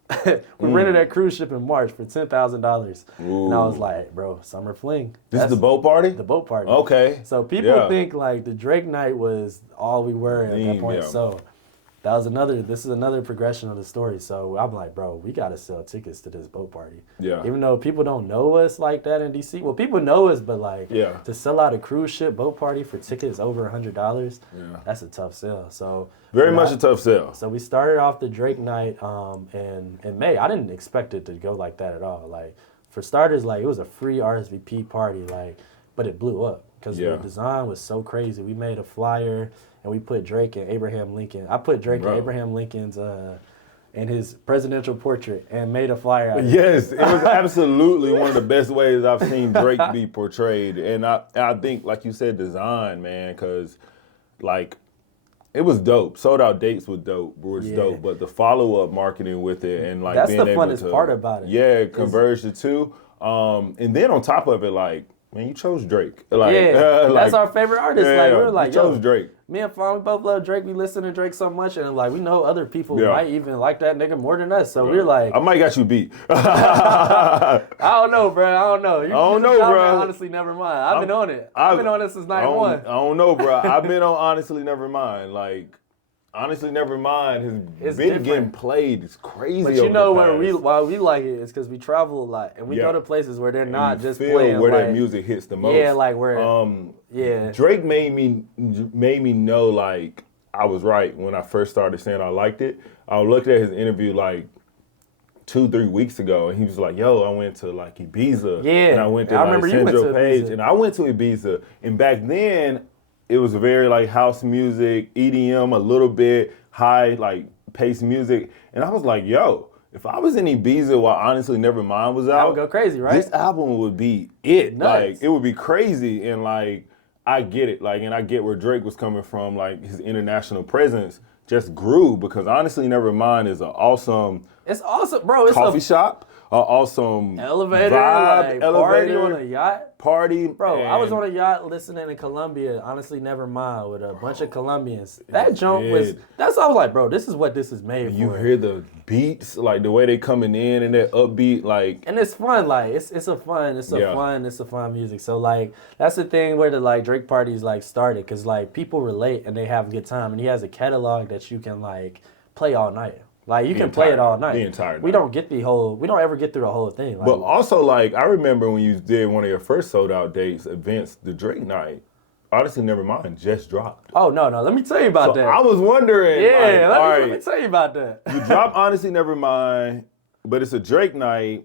We rented that cruise ship in March for $10,000. And I was like, bro, summer fling. This is the boat party? The boat party. Okay. So people think like the Drake night was all we were at that point. So this is another progression of the story. So I'm like, bro, we got to sell tickets to this boat party. Yeah. Even though people don't know us like that in DC. Well, people know us, but like to sell out a cruise ship boat party for tickets over $100, that's a tough sell. So very much a tough sell. So we started off the Drake night in May. I didn't expect it to go like that at all. Like, for starters, like, it was a free RSVP party, like, but it blew up because the design was so crazy. We made a flyer and we put Drake and Abraham Lincoln. I put Drake and Abraham Lincoln's in his presidential portrait and made a flyer out of it. Yes, it was absolutely one of the best ways I've seen Drake be portrayed. And I think, like you said, design, man, because, like, It was dope. Sold out dates was dope. Yeah. Dope. But the follow up marketing with it and like that's being the able funnest to, part about it. Yeah, converge the two. And then on top of it, like, man, you chose Drake. Like, Yeah, that's our favorite artist. Yeah, like we were like, you chose yo, Drake. Me and Fawn, we both love Drake. We listen to Drake so much, and like we know other people Yeah. might even like that nigga more than us. So we're like, I might got you beat. I don't know, bro. I don't know. I don't know, bro. Honestly, never mind. I've been on it. I've been on it since night one. I don't know, bro. I've been on Honestly Never Mind. Like, Honestly Never Mind has been getting played. It's crazy. But you know why we like it is because we travel a lot and we go to places where they're not just playing where like, that music hits the most. Yeah, like where Drake made me know like I was right when I first started saying I liked it. I looked at his interview like 2-3 weeks ago, and he was like, "Yo, I went to like Ibiza, and I went to like Central Page, and I went to Ibiza, and back then." It was very like house music, EDM, a little bit high like pace music, and I was like, "Yo, if I was in Ibiza while Honestly Nevermind was out, I would go crazy, right? This album would be it. Nuts. Like it would be crazy." And like I get it, like, and I get where Drake was coming from. Like his international presence just grew because Honestly Nevermind is an awesome. It's awesome, bro. It's coffee shop, awesome elevator, vibe, like party on a yacht. Party, bro. I was on a yacht listening in Colombia. Honestly, never mind with a bunch of Colombians. That jump was. That's why I was like, bro, this is what this is made for. You hear the beats, like the way they coming in and that upbeat, like, and it's fun. Like it's fun music. So like that's the thing where the like Drake parties like started because like people relate and they have a good time and he has a catalog that you can like play all night. Like you can play it all night. The entire night. We don't ever get through the whole thing. Like, but also, like, I remember when you did one of your first sold out dates events, the Drake night. Honestly, Nevermind just dropped. Oh no, let me tell you about that. I was wondering. Yeah, let me tell you about that. You dropped Honestly Nevermind, but it's a Drake night.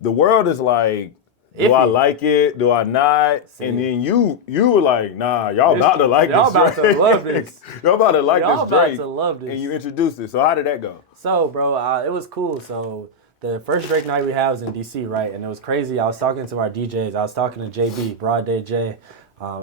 The world is like, do I like it? Do I not? See. And then you were like, nah, y'all about to like this. Y'all about to love this. Y'all about to like this Drake. Y'all about to love this. And you introduced it. So how did that go? So, bro, it was cool. So the first Drake night we had was in DC, right? And it was crazy. I was talking to our DJs. I was talking to JB, Broad Day J,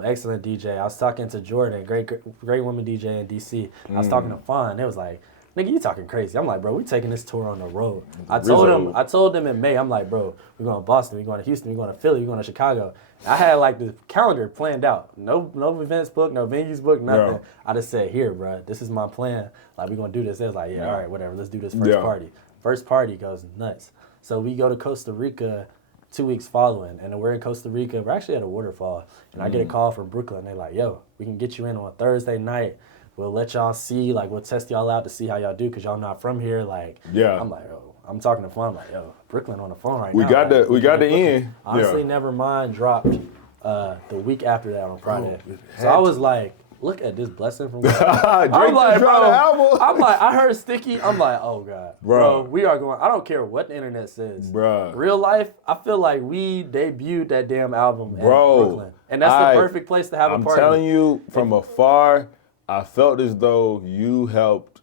excellent DJ. I was talking to Jordan, great woman DJ in DC. I was talking to Fawn. It was like, nigga, you talking crazy. I'm like, bro, we taking this tour on the road. I told them in May, I'm like, bro, we're going to Boston, we're going to Houston, we're going to Philly, we're going to Chicago. I had like the calendar planned out. No events booked, no venues booked, nothing. Yeah. I just said, here, bro, this is my plan. Like, we're going to do this. They was like, yeah, all right, whatever, let's do this first party. First party goes nuts. So we go to Costa Rica 2 weeks following, and we're in Costa Rica. We're actually at a waterfall, and I get a call from Brooklyn. They're like, yo, we can get you in on a Thursday night. We'll let y'all see, like, we'll test y'all out to see how y'all do, because y'all not from here. Like, I'm like, yo, I'm talking to Fawn, like, yo, Brooklyn on the phone right now. We got the end. Honestly, Nevermind dropped the week after that on Friday. So I was like, look at this blessing from God. I'm like, bro, I heard Sticky. I'm like, oh, God. Bro, we are going, I don't care what the internet says. Bro. Real life, I feel like we debuted that damn album in Brooklyn. And that's the perfect place to have a party. I'm telling you, from afar, I felt as though you helped,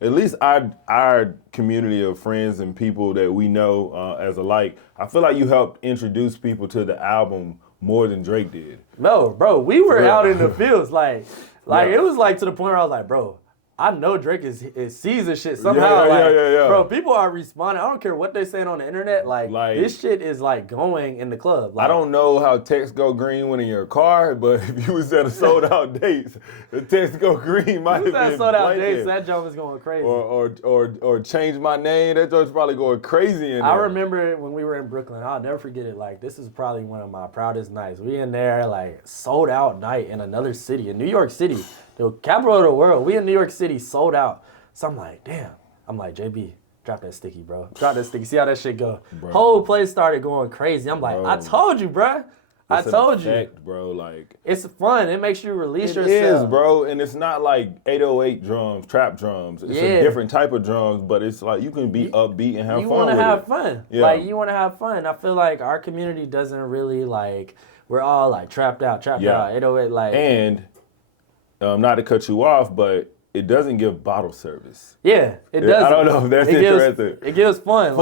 at least our community of friends and people that we know as alike, I feel like you helped introduce people to the album more than Drake did. No, bro, we were out in the fields. Like it was like to the point where I was like, bro, I know Drake is sees this shit somehow. Bro, people are responding. I don't care what they're saying on the internet. Like this shit is like going in the club. Like, I don't know how text go green when in your car, but if you was at a sold out dates, the text go green might have been sold out dates. That jump is going crazy. Or change my name. That joint's probably going crazy in there. I remember when we were in Brooklyn. I'll never forget it. Like this is probably one of my proudest nights. We in there like sold out night in another city, in New York City. The capital of the world. We in New York City, sold out. So I'm like, damn. I'm like, JB, drop that sticky, bro. Drop that sticky. See how that shit go. Bro. Whole place started going crazy. I'm like, I told you, bro. I told you. Bro, like, it's fun. It makes you release yourself. It is, bro. And it's not like 808 drums, trap drums. It's a different type of drums, but it's like you can be upbeat and have fun. You want to have fun. Yeah. Like, you want to have fun. I feel like our community doesn't really, like, we're all, like, trapped out, 808, like. And not to cut you off, but it doesn't give bottle service. Yeah, it does. I don't know if that's interesting. It gives fun.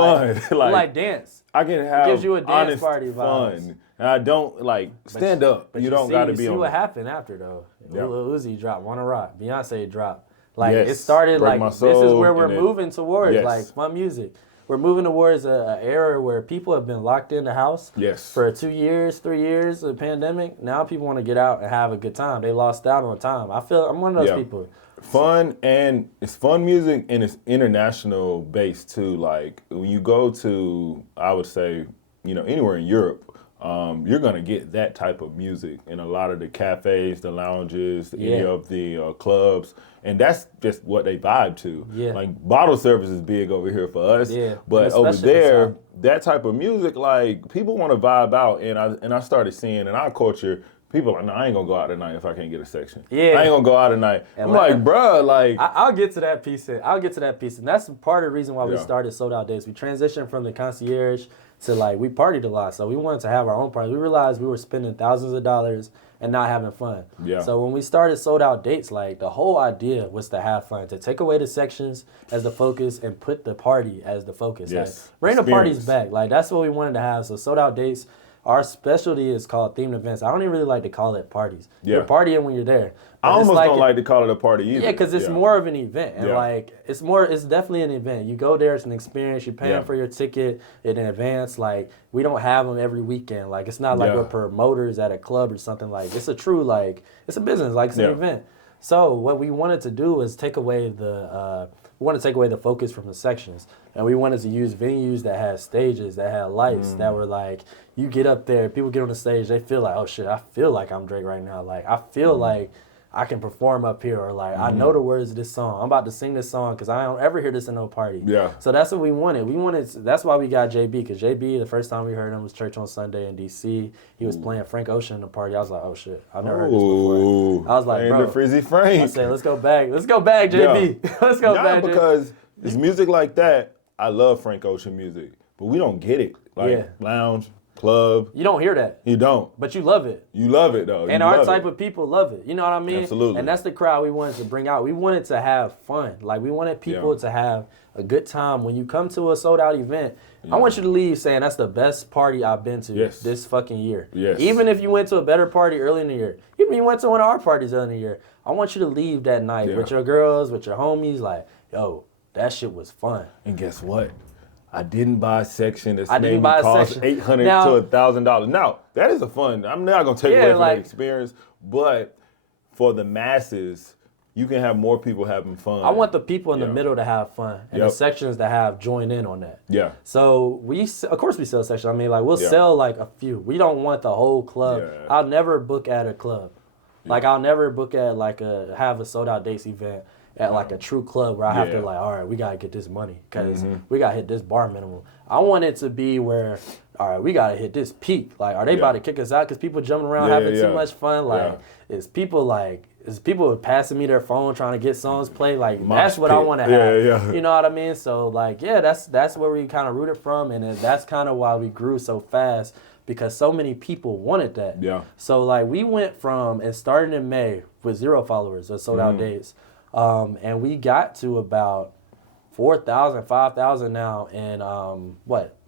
Like dance. I can have it gives you a dance party vibes. Fun. And I don't, like, stand up. You don't got to be on. You see what happened after, though. Yep. Lil Uzi dropped Wanna Rock. Beyonce dropped. Like, Yes. it started Break like, My this is Soul, where we're and then- moving towards, Yes. like, fun music. We're moving towards an era where people have been locked in the house Yes. for 2 years, 3 years of the pandemic. Now people want to get out and have a good time. They lost out on time. I feel I'm one of those people. Fun, and it's fun music, and it's international based too. Like when you go to, I would say, anywhere in Europe, you're gonna get that type of music in a lot of the cafes, the lounges, any of the clubs, and that's just what they vibe to. Yeah. Like bottle service is big over here for us, Yeah. but And over especially in the there, South. that type of music, like people want to vibe out, and I started seeing in our culture. People are like, no, I ain't gonna go out tonight if I can't get a section. Yeah. I ain't gonna go out tonight. I'm like, bruh, like. I'll get to that piece. I'll get to that piece. And that's part of the reason why we Yeah. started Sold Out Days. We transitioned from the concierge to like, we partied a lot. So we wanted to have our own party. We realized we were spending thousands of dollars and not having fun. Yeah. So when we started Sold Out Dates, like the whole idea was to have fun, to take away the sections as the focus and put the party as the focus. Yes. Like, bring the parties Experience. back. Like that's what we wanted to have. So Sold Out Dates. Our specialty is called themed events. I don't even really like to call it parties. Yeah. You're partying when you're there. I But it's almost don't it- like to call it a party either. yeah, because it's more of an event, and Yeah. like it's definitely an event. You go there, it's an experience. You're paying for your ticket in advance. Like we don't have them every weekend. Like it's not like we're promoters at a club or something. Like it's a true it's a business. Like it's an event. So what we wanted to do is take away the focus from the sections, and we wanted to use venues that had stages, that had lights, that were like you get up there, people get on the stage, they feel like, oh shit, I feel like I'm Drake right now. Like I feel like I can perform up here, or like I know the words of this song. I'm about to sing this song because I don't ever hear this in no party. Yeah. So that's what we wanted. That's why we got JB, because JB, the first time we heard him was Church on Sunday in DC. He was playing Frank Ocean in the party. I was like, oh shit, I've never heard this before. I was like, and bro, the Frizzy Frank. I said, let's go back, JB. Let's go back, JB. because it's music like that. I love Frank Ocean music, but we don't get it. Like lounge, club. You don't hear that. You don't. But you love it. You love it though. And our type of people love it. You know what I mean? Absolutely. And that's the crowd we wanted to bring out. We wanted to have fun. Like we wanted people to have a good time. When you come to a sold out event, I want you to leave saying that's the best party I've been to this fucking year. Yes. Even if you went to a better party early in the year. Even if you went to one of our parties early in the year. I want you to leave that night with your girls, with your homies, like, yo, that shit was fun. And guess what? I didn't buy a section that's I maybe didn't buy a cost section. $800 Now- to $1,000. Now, that is a fun. I'm not going to take away from the experience, but for the masses, you can have more people having fun. I want the people in the middle to have fun and the sections to have join in on that. Yeah. So of course we sell sections. I mean, like we'll sell like a few. We don't want the whole club. Yeah. I'll never book at a club. Like I'll never book at like have a sold out dates event at like a true club where I have to like, all right, we gotta get this money because we gotta hit this bar minimum. I want it to be where, all right, we gotta hit this peak. Like, are they about to kick us out because people jumping around having too much fun? Like, is people passing me their phone trying to get songs played? Like, that's what I want to have. Yeah. You know what I mean? So like, that's where we kind of rooted from, and that's kind of why we grew so fast. Because so many people wanted that. Yeah. So like we went from, it started in May with 0 followers of sold out days. And we got to about 4,000, 5,000 now in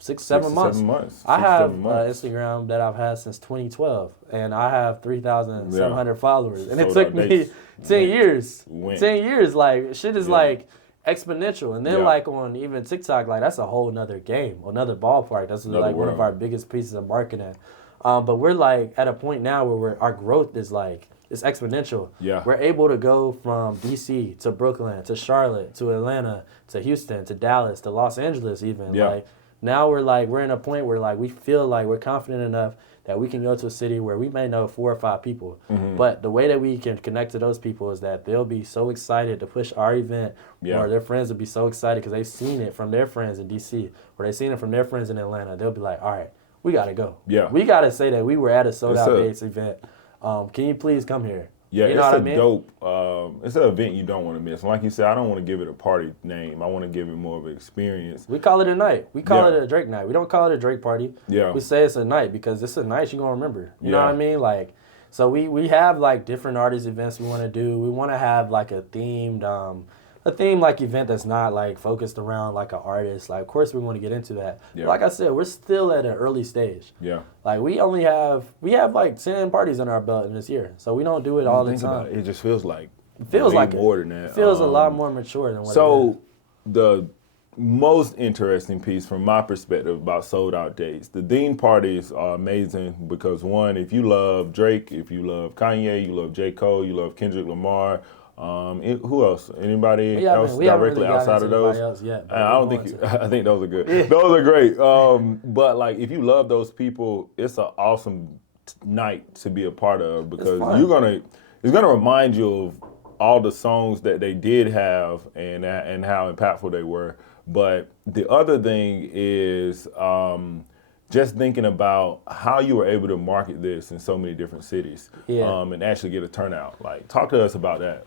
6, 7 months. 7 months. I have Instagram that I've had since 2012, and I have 3,700 followers. And it took me 10 years. 10 years, like shit is like exponential. And then like on even TikTok, like that's a whole nother game, another ballpark. That's like one of our biggest pieces of marketing. But we're like at a point now where our growth is like, it's exponential. Yeah. We're able to go from DC to Brooklyn to Charlotte to Atlanta to Houston to Dallas to Los Angeles even. Yeah. Like now we're in a point where like we feel like we're confident enough that we can go to a city where we may know 4 or 5 people. But the way that we can connect to those people is that they'll be so excited to push our event, or their friends will be so excited because they've seen it from their friends in DC, or they've seen it from their friends in Atlanta. They'll be like, all right, we got to go. Yeah. We got to say that we were at a sold out dates event. Can you please come here? Yeah, you know it's dope. It's an event you don't want to miss. Like you said, I don't want to give it a party name. I want to give it more of an experience. We call it a night. We call it a Drake night. We don't call it a Drake party. Yeah. We say it's a night because it's a night you're going to remember. You know what I mean? Like, so we have like different artist events we want to do. We want to have like a themed, a theme like event that's not like focused around like an artist, like of course we want to get into that. Yeah. Like I said, we're still at an early stage. Yeah. Like we have like 10 parties in our belt in this year, so we don't do it all the time. It just feels like more than that. It feels a lot more mature than what it is. So the most interesting piece from my perspective about sold out dates, the Dean parties are amazing because one, if you love Drake, if you love Kanye, you love J. Cole, you love Kendrick Lamar, who else? Anybody else directly outside of those? Else yet, I don't think I think those are good. Yeah. Those are great. But like if you love those people, it's an awesome night to be a part of because it's gonna remind you of all the songs that they did have and how impactful they were. But the other thing is just thinking about how you were able to market this in so many different cities and actually get a turnout. Like, talk to us about that.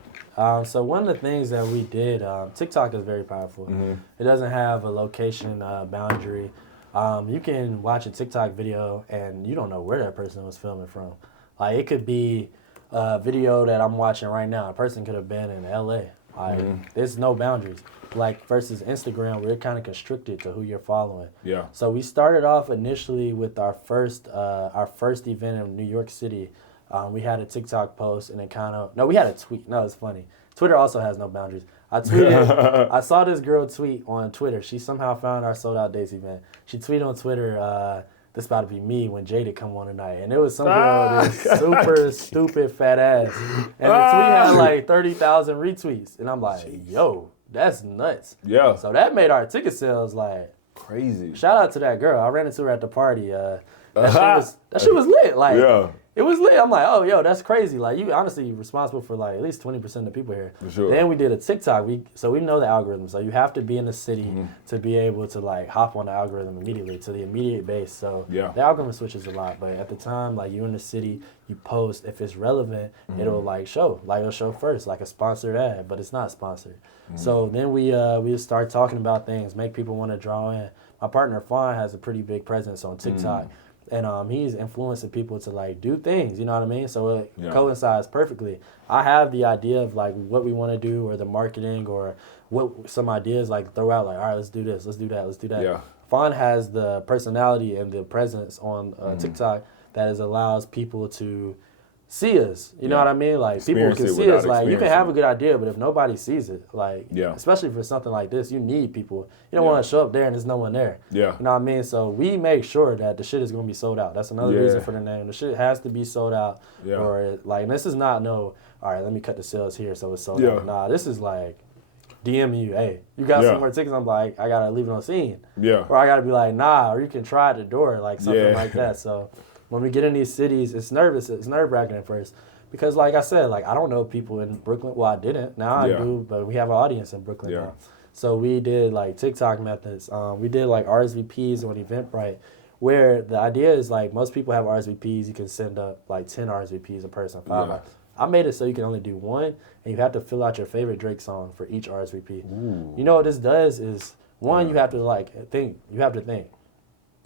So one of the things that we did, TikTok is very powerful. Mm-hmm. It doesn't have a location boundary. You can watch a TikTok video and you don't know where that person was filming from. Like, it could be a video that I'm watching right now. A person could have been in LA. Like, there's no boundaries. Like, versus Instagram, we're kind of constricted to who you're following. Yeah. So we started off initially with our first event in New York City. We had a TikTok post and we had a tweet. No, it's funny. Twitter also has no boundaries. I tweeted, I saw this girl tweet on Twitter. She somehow found our sold out dates event. She tweeted on Twitter, this about to be me when Jada come on tonight. And it was some girl with this super stupid fat ass. And the tweet had like 30,000 retweets. And I'm like, yo, that's nuts. Yeah. So that made our ticket sales like crazy. Shout out to that girl. I ran into her at the party. That shit was lit. Like, it was lit. I'm like, oh, yo, that's crazy. Like, you honestly responsible for like at least 20% of the people here. For sure. Then we did a TikTok. So we know the algorithm. So you have to be in the city to be able to like hop on the algorithm immediately to the immediate base. So the algorithm switches a lot. But at the time, like you in the city, you post. If it's relevant, it'll like show. Like it'll show first, like a sponsored ad, but it's not sponsored. So then we start talking about things, make people want to draw in. My partner Fawn has a pretty big presence on TikTok. And he's influencing people to like do things, you know what I mean? So it coincides perfectly. I have the idea of like what we want to do or the marketing or what some ideas like throw out like, all right, let's do this, let's do that, let's do that. Yeah. Fawn has the personality and the presence on TikTok that allows people to see us. You know what I mean? Like people can see us. Like you can have a good idea, but if nobody sees it, like especially for something like this, you need people. You don't want to show up there and there's no one there. Yeah. You know what I mean? So we make sure that the shit is gonna be sold out. That's another reason for the name. The shit has to be sold out. Yeah. Or like this is not all right, let me cut the sales here so it's sold out. Nah, this is like DM you, hey, you got some more tickets? I'm like, I gotta leave it on scene. Yeah. Or I gotta be like, nah, or you can try at the door, like something like that. So when we get in these cities, it's nerve-wracking at first. Because like I said, like I don't know people in Brooklyn. Well, I didn't. Now I do, but we have an audience in Brooklyn now. So we did like TikTok methods. We did like RSVPs on Eventbrite, where the idea is like most people have RSVPs. You can send up like 10 RSVPs a person, 5. I made it so you can only do one, and you have to fill out your favorite Drake song for each RSVP. Ooh. You know what this does is, one, you have to like think. You have to think.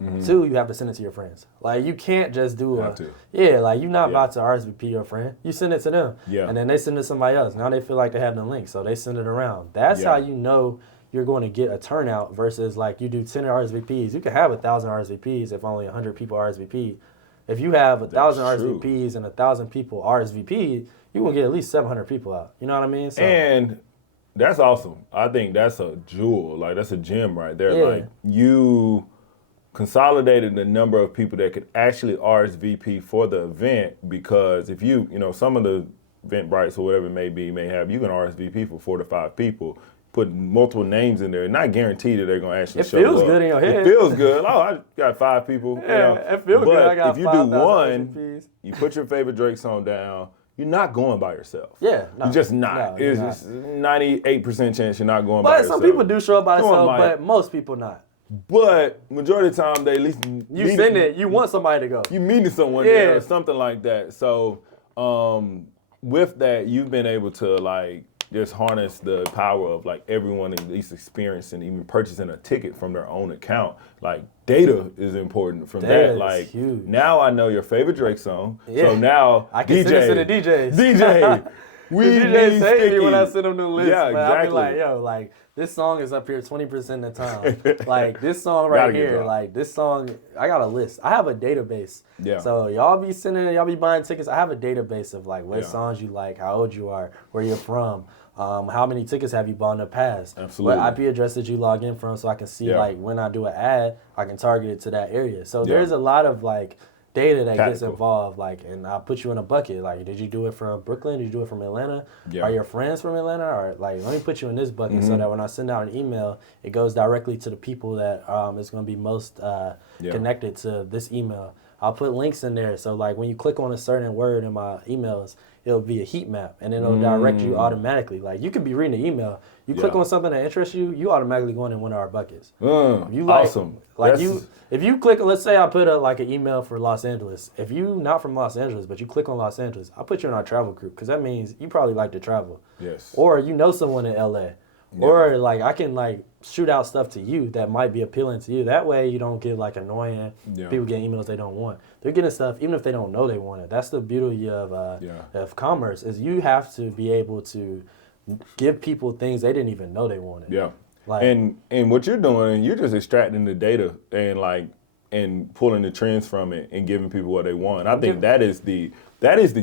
Mm-hmm. 2, you have to send it to your friends. Like, you can't just do like you're not about to RSVP your friend. You send it to them. Yeah. And then they send it to somebody else. Now they feel like they have the link, so they send it around. That's how you know you're going to get a turnout versus, like, you do 10 RSVPs. You can have 1,000 RSVPs if only 100 people RSVP. If you have 1,000 RSVPs and 1,000 people RSVP, you're going to get at least 700 people out. You know what I mean? So, and that's awesome. I think that's a jewel. Like, that's a gem right there. Yeah. Like, you consolidated the number of people that could actually RSVP for the event, because if you some of the Eventbrites or whatever it may be, you can RSVP for 4 to 5 people, put multiple names in there, not guaranteed that they're going to actually show up. It feels good in your head. It feels good. Oh, I got 5 people. Yeah, it feels good. I got 5,000 if you do one, RSVPs. You put your favorite Drake song down, you're not going by yourself. Yeah. No, you're just not. It's 98% chance you're not going by yourself. But some people do show up by themselves, but most people not. But majority of the time, they at least you send it. You want somebody to go. You meeting someone there or something like that. So with that, you've been able to like just harness the power of like everyone at least experiencing, even purchasing a ticket from their own account. Like data is important from that. Like huge. Now I know your favorite Drake song. Yeah. So now I can send it to the DJs. DJ. We DJ need saved me sticky. when I sent him the list. Yeah, But I be exactly. like, yo, like this song is up here 20% of the time. Like this song right Gotta get here, dropped. like this song, I got a list. I have a database. Yeah. So y'all be buying tickets. I have a database of like what Yeah. songs you like, how old you are, where you're from. How many tickets have you bought in the past? Absolutely. What IP address did you log in from, so I can see Yeah. like when I do an ad, I can target it to that area. So Yeah. there's a lot of like data that gets Tactical. involved, like, and I'll put you in a bucket. Like, did you do it from Brooklyn? Did you do it from Atlanta? Yeah. Are your friends from Atlanta? Or like, let me put you in this bucket so that when I send out an email, it goes directly to the people that is going to be most connected to this email. I'll put links in there, so like when you click on a certain word in my emails, it'll be a heat map, and it'll direct you automatically. Like you could be reading the email, you click on something that interests you, you automatically go in one of our buckets. You like, awesome. Like if you click, let's say I put like an email for Los Angeles. If you not from Los Angeles, but you click on Los Angeles, I'll put you in our travel group because that means you probably like to travel. Yes. Or you know someone in LA. Or like I can like shoot out stuff to you that might be appealing to you. That way you don't get like annoying people getting emails they don't want. They're getting stuff even if they don't know they want it. That's the beauty of commerce, is you have to be able to give people things they didn't even know they wanted. Yeah. Like, and what you're doing, you're just extracting the data and pulling the trends from it and giving people what they want. I think that is the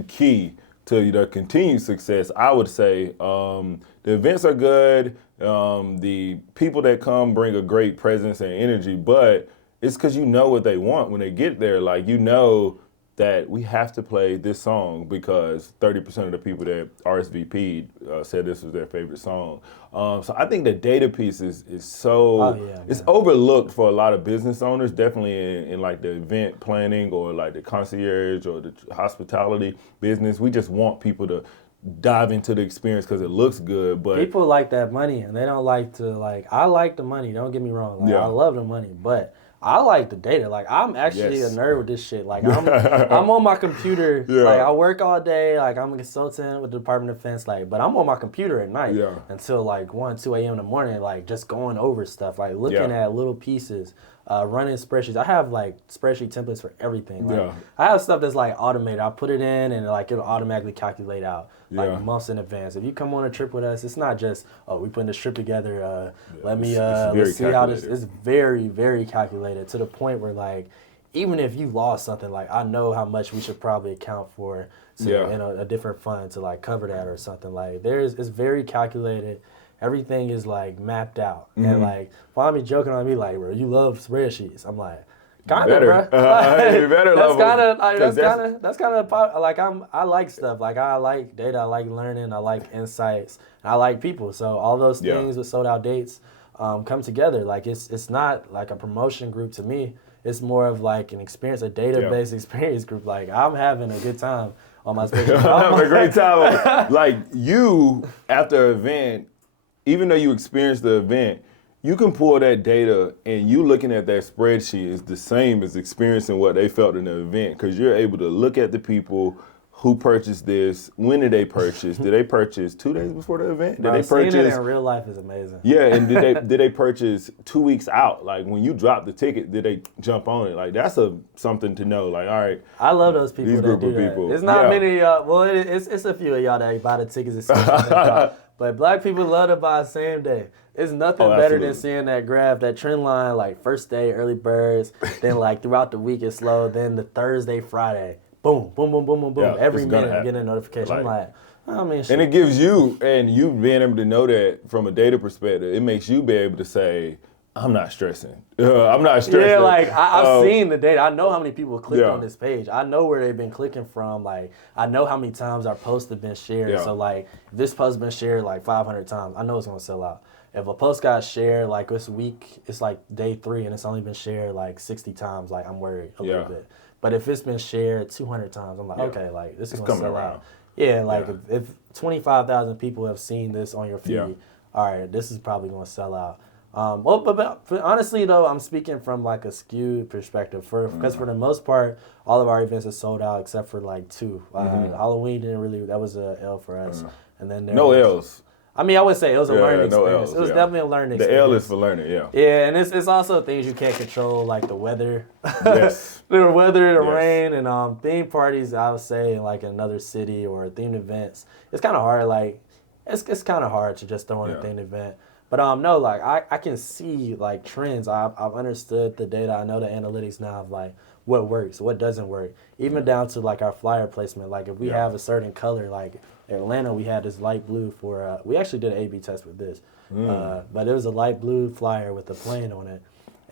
key to the continued success. I would say the events are good. The people that come bring a great presence and energy, but it's because you know what they want when they get there. Like, you know that we have to play this song because 30% of the people that RSVP'd said this was their favorite song. So I think the data piece is so, it's overlooked for a lot of business owners, definitely in like the event planning or like the concierge or the hospitality business. We just want people to dive into the experience because it looks good, but people like that money and they don't like to I like the money, don't get me wrong. Like, I love the money, but I like the data. Like, I'm actually a nerd with this shit. Like, I'm on my computer. Like, I work all day. Like, I'm a consultant with the Department of Defense. Like, but I'm on my computer at night until like 1, 2 a.m. in the morning. Like, just going over stuff. Like, looking at little pieces, running spreadsheets. I have like spreadsheet templates for everything. Like, I have stuff that's like automated. I put it in and like it'll automatically calculate out like let's if you come on a trip with us, it's not just we putting this trip together. Let's see how this. It's very, very calculated to the point where like even if you lost something, like I know how much we should probably account for in a different fund to like cover that or something. Like it's very calculated. Everything is like mapped out and like find me joking on me like, bro, you love spreadsheets. I'm like, kind of, bro. That's kind of like I like stuff. Like I like data. I like learning. I like insights. I like people. So all those things with sold out dates come together. Like it's not like a promotion group to me. It's more of like an experience, a database experience group. Like I'm having a good time on my spreadsheet. I'm having a great time. Like you after an event, even though you experienced the event, you can pull that data and you looking at that spreadsheet is the same as experiencing what they felt in the event because you're able to look at the people who purchased this, when did they purchase? Did they purchase 2 days before the event? Did they purchase? Seeing it in real life is amazing. Yeah, and did they purchase 2 weeks out? Like when you drop the ticket, did they jump on it? Like that's something to know. Like all right, I love those people. These that group do of that. people. It's not many. Well, it's a few of y'all that buy the tickets. But black people love to buy same day. It's nothing better than seeing that graph, that trend line, like first day, early birds, then like throughout the week it's slow, then the Thursday, Friday, boom, boom, boom, boom, boom, boom. Yeah, every minute I'm getting a notification. I'm like, oh man, shit. And it gives you, and you being able to know that from a data perspective, it makes you be able to say, I'm not stressing. I'm not stressing. Yeah, like I've seen the data. I know how many people clicked on this page. I know where they've been clicking from. Like I know how many times our posts have been shared. Yeah. So like if this post has been shared like 500 times, I know it's gonna sell out. If a post got shared like this week, it's like day 3 and it's only been shared like 60 times, like I'm worried a little bit. But if it's been shared 200 times, I'm like, okay, like this is gonna sell out. Yeah, like if 25,000 people have seen this on your feed, all right, this is probably gonna sell out. But honestly though, I'm speaking from like a skewed perspective because for the most part, all of our events are sold out except for like 2. Halloween didn't really, that was a L for us. And then no L's. I mean, I would say it was a learning no experience. L's, It was definitely a learning The experience. L is for learning, yeah. Yeah, and it's also things you can't control, like the weather. Yes. The weather, the Yes. rain, and theme parties, I would say, like in another city or themed events. It's kind of hard, like, it's kind of hard to just throw in a themed event. But no, like, I can see, like, trends. I've understood the data. I know the analytics now of, like, what works, what doesn't work. Even down to, like, our flyer placement. Like, if we have a certain color, like, Atlanta, we had this light blue for, we actually did an A/B test with this. But it was a light blue flyer with a plane on it.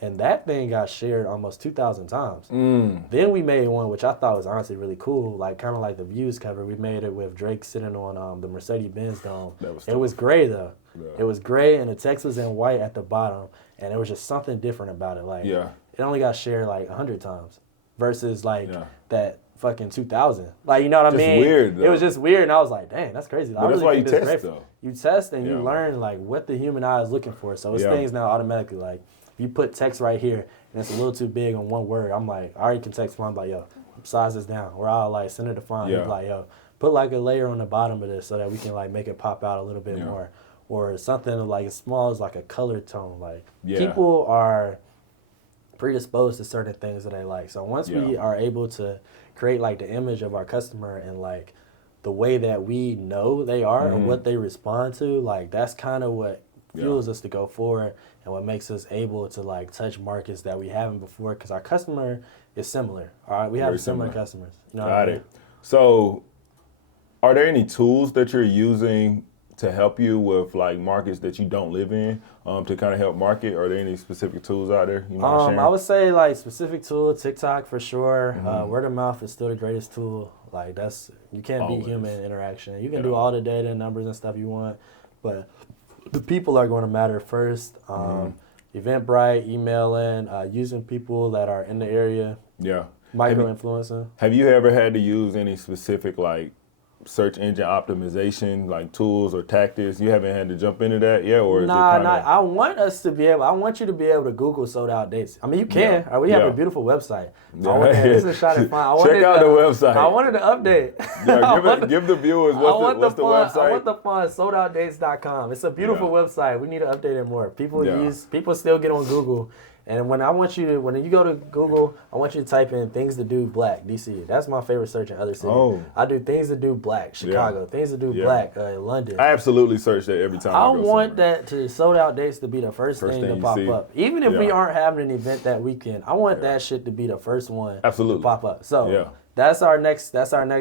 And that thing got shared almost 2,000 times. Then we made one, which I thought was honestly really cool, like kind of like the Views cover. We made it with Drake sitting on the Mercedes-Benz Dome. It was gray, though. Yeah. It was gray, and the text was in white at the bottom. And there was just something different about it. Like, it only got shared like 100 times versus like that fucking 2,000. Like, you know what I mean? Weird, though. It was just weird, and I was like, dang, that's crazy. But that's why you test, though. You test and you learn like what the human eye is looking for. So it's things now automatically like, you put text right here and it's a little too big on one word, I'm like, I already can text one, I'm like, yo, size this down. Or I'll like send it to font. Yeah. Like, yo, put like a layer on the bottom of this so that we can like make it pop out a little bit more. Or something like as small as like a color tone. Like people are predisposed to certain things that they like. So once we are able to create like the image of our customer and like the way that we know they are and what they respond to, like that's kind of what fuels us to go forward and what makes us able to like touch markets that we haven't before because our customer is similar. All right, we have similar customers. You know Got it. So, are there any tools that you're using to help you with like markets that you don't live in to kind of help market? Are there any specific tools out there you mind sharing? I would say like specific tool, TikTok for sure. Word of mouth is still the greatest tool. Like you can't beat human interaction. You can do all the data and numbers and stuff you want, but the people are going to matter first. Eventbrite, emailing, using people that are in the area. Yeah. Micro-influencing. Have you ever had to use any specific like search engine optimization like tools or tactics? You haven't had to jump into that yet, or is it kind of? I want us to be able. I want you to be able to Google sold out dates. I mean, you can. We have a beautiful website. This is a shot at fun. Check out the website. I wanted to update. Give the viewers what's the website. I want the fun. Soldoutdates.com. It's a beautiful website. We need to update it more. People still get on Google. And when you go to Google, I want you to type in things to do black, DC. That's my favorite search in other cities. I do things to do black, Chicago. Things to do black, London. I absolutely search that every time I go want that to sold out dates to be the first thing to pop up. Even if we aren't having an event that weekend, I want that shit to be the first one to pop up. So that's our next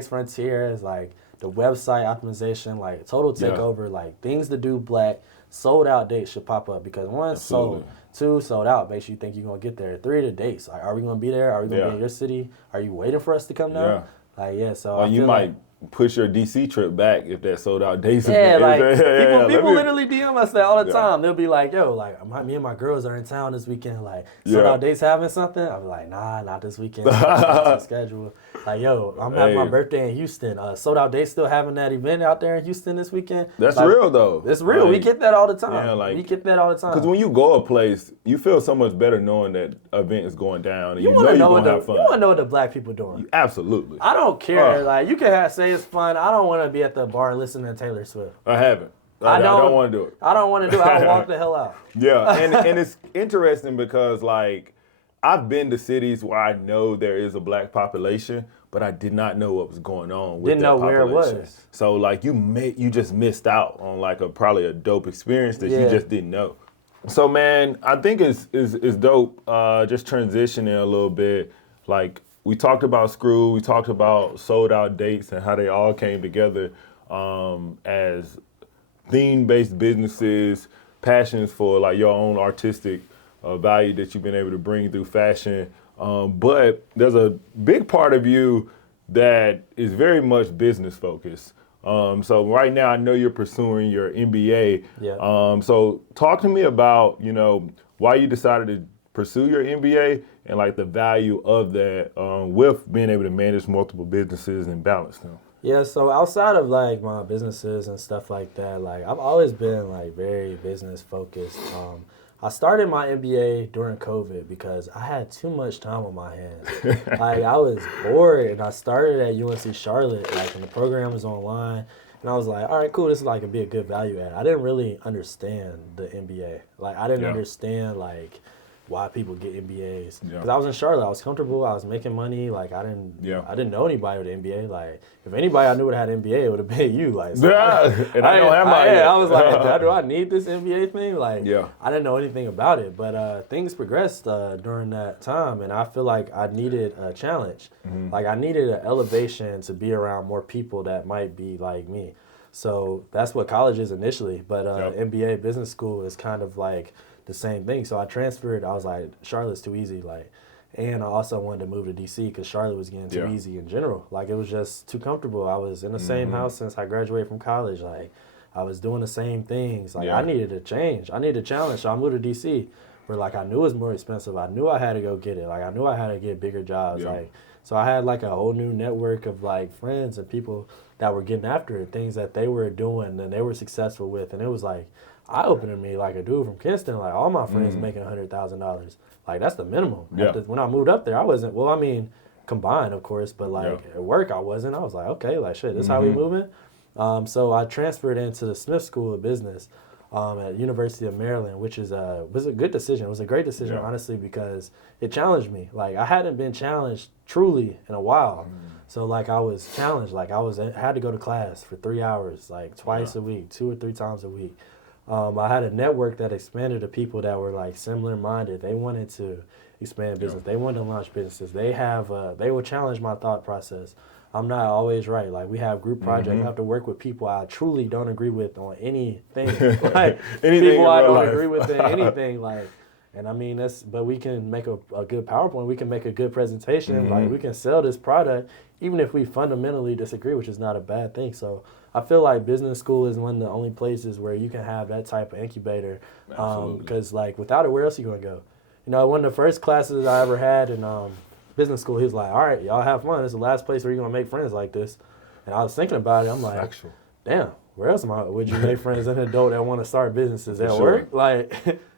frontier is like the website optimization, like total takeover, like things to do black. Sold out dates should pop up because one, sold. Two, sold out makes you think you're going to get there. Three, the dates. Like, are we going to be there? Are we going to be in your city? Are you waiting for us to come down? So you might push your DC trip back if that sold out dates. People literally DM us that all the time. They'll be like, yo, like me and my girls are in town this weekend. Like, sold out dates having something? I'll be like, nah, not this weekend. Schedule. Like, yo, I'm having my birthday in Houston. Sold out dates still having that event out there in Houston this weekend. That's real though. It's real. We get that all the time. We get that all the time. Because when you go a place, you feel so much better knowing that event is going down and you know you're going to have fun. You want to know what the black people doing. Absolutely. I don't care. Like, you can say it's fun. I don't want to be at the bar listening to Taylor Swift. I haven't. I don't want to do it. I don't want to do it. I'll walk the hell out. Yeah, and it's interesting because, like, I've been to cities where I know there is a black population, but I did not know what was going on with that population. Didn't know where it was. So, like, you just missed out on, like, probably a dope experience that you just didn't know. So, man, I think it's dope just transitioning a little bit. Like, we talked about Screw, we talked about sold out dates and how they all came together as theme-based businesses, passions for like your own artistic value that you've been able to bring through fashion. But there's a big part of you that is very much business focused. So right now I know you're pursuing your MBA. So talk to me about, why you decided to pursue your MBA and like the value of that with being able to manage multiple businesses and balance them. Yeah, so outside of like my businesses and stuff like that, like I've always been like very business focused. I started my MBA during COVID because I had too much time on my hands. Like I was bored and I started at UNC Charlotte, like when the program was online. And I was like, all right, cool. This is like be a good value add. I didn't really understand the MBA. Like I didn't understand like why people get MBAs. Because I was in Charlotte, I was comfortable, I was making money. Like I didn't know anybody with an MBA. Like if anybody I knew would have had an MBA, it would have been you. Like so and I don't have mine yet. I was like, do I need this MBA thing? Like I didn't know anything about it. But things progressed during that time, and I feel like I needed a challenge. Like I needed an elevation to be around more people that might be like me. So that's what college is initially. But MBA business school is kind of like the same thing. So I transferred. I was like, Charlotte's too easy. Like, and I also wanted to move to DC because Charlotte was getting too easy in general. Like it was just too comfortable. I was in the same house since I graduated from college. Like I was doing the same things. Like I needed a change. I needed a challenge. So I moved to DC where like I knew it was more expensive. I knew I had to go get it. Like I knew I had to get bigger jobs. Like so I had like a whole new network of like friends and people that were getting after it, things that they were doing and they were successful with. And it was like eye-opening to me, like a dude from Kinston, like all my friends making $100,000. Like that's the minimum. When I moved up there, I wasn't, well, I mean, combined, of course, but like at work, I wasn't. I was like, okay, like shit, this is how we moving? So I transferred into the Smith School of Business at University of Maryland, which was a good decision. It was a great decision, honestly, because it challenged me. Like I hadn't been challenged truly in a while. So like I was challenged. Like I had to go to class for 3 hours, like twice a week, 2 or 3 times a week. I had a network that expanded to people that were like similar minded. They wanted to expand business. They wanted to launch businesses. They would challenge my thought process. I'm not always right. Like we have group projects. I have to work with people I truly don't agree with on anything. Like people I don't agree with in anything. Like, and I mean but we can make a good PowerPoint. We can make a good presentation. Like we can sell this product, even if we fundamentally disagree, which is not a bad thing. So I feel like business school is one of the only places where you can have that type of incubator. Because like without it, where else are you gonna go? You know, one of the first classes I ever had in business school, he was like, all right, y'all have fun. This is the last place where you're going to make friends like this. And I was thinking about it. I'm like, damn, where else would you make friends as an adult that want to start businesses? At work? Like,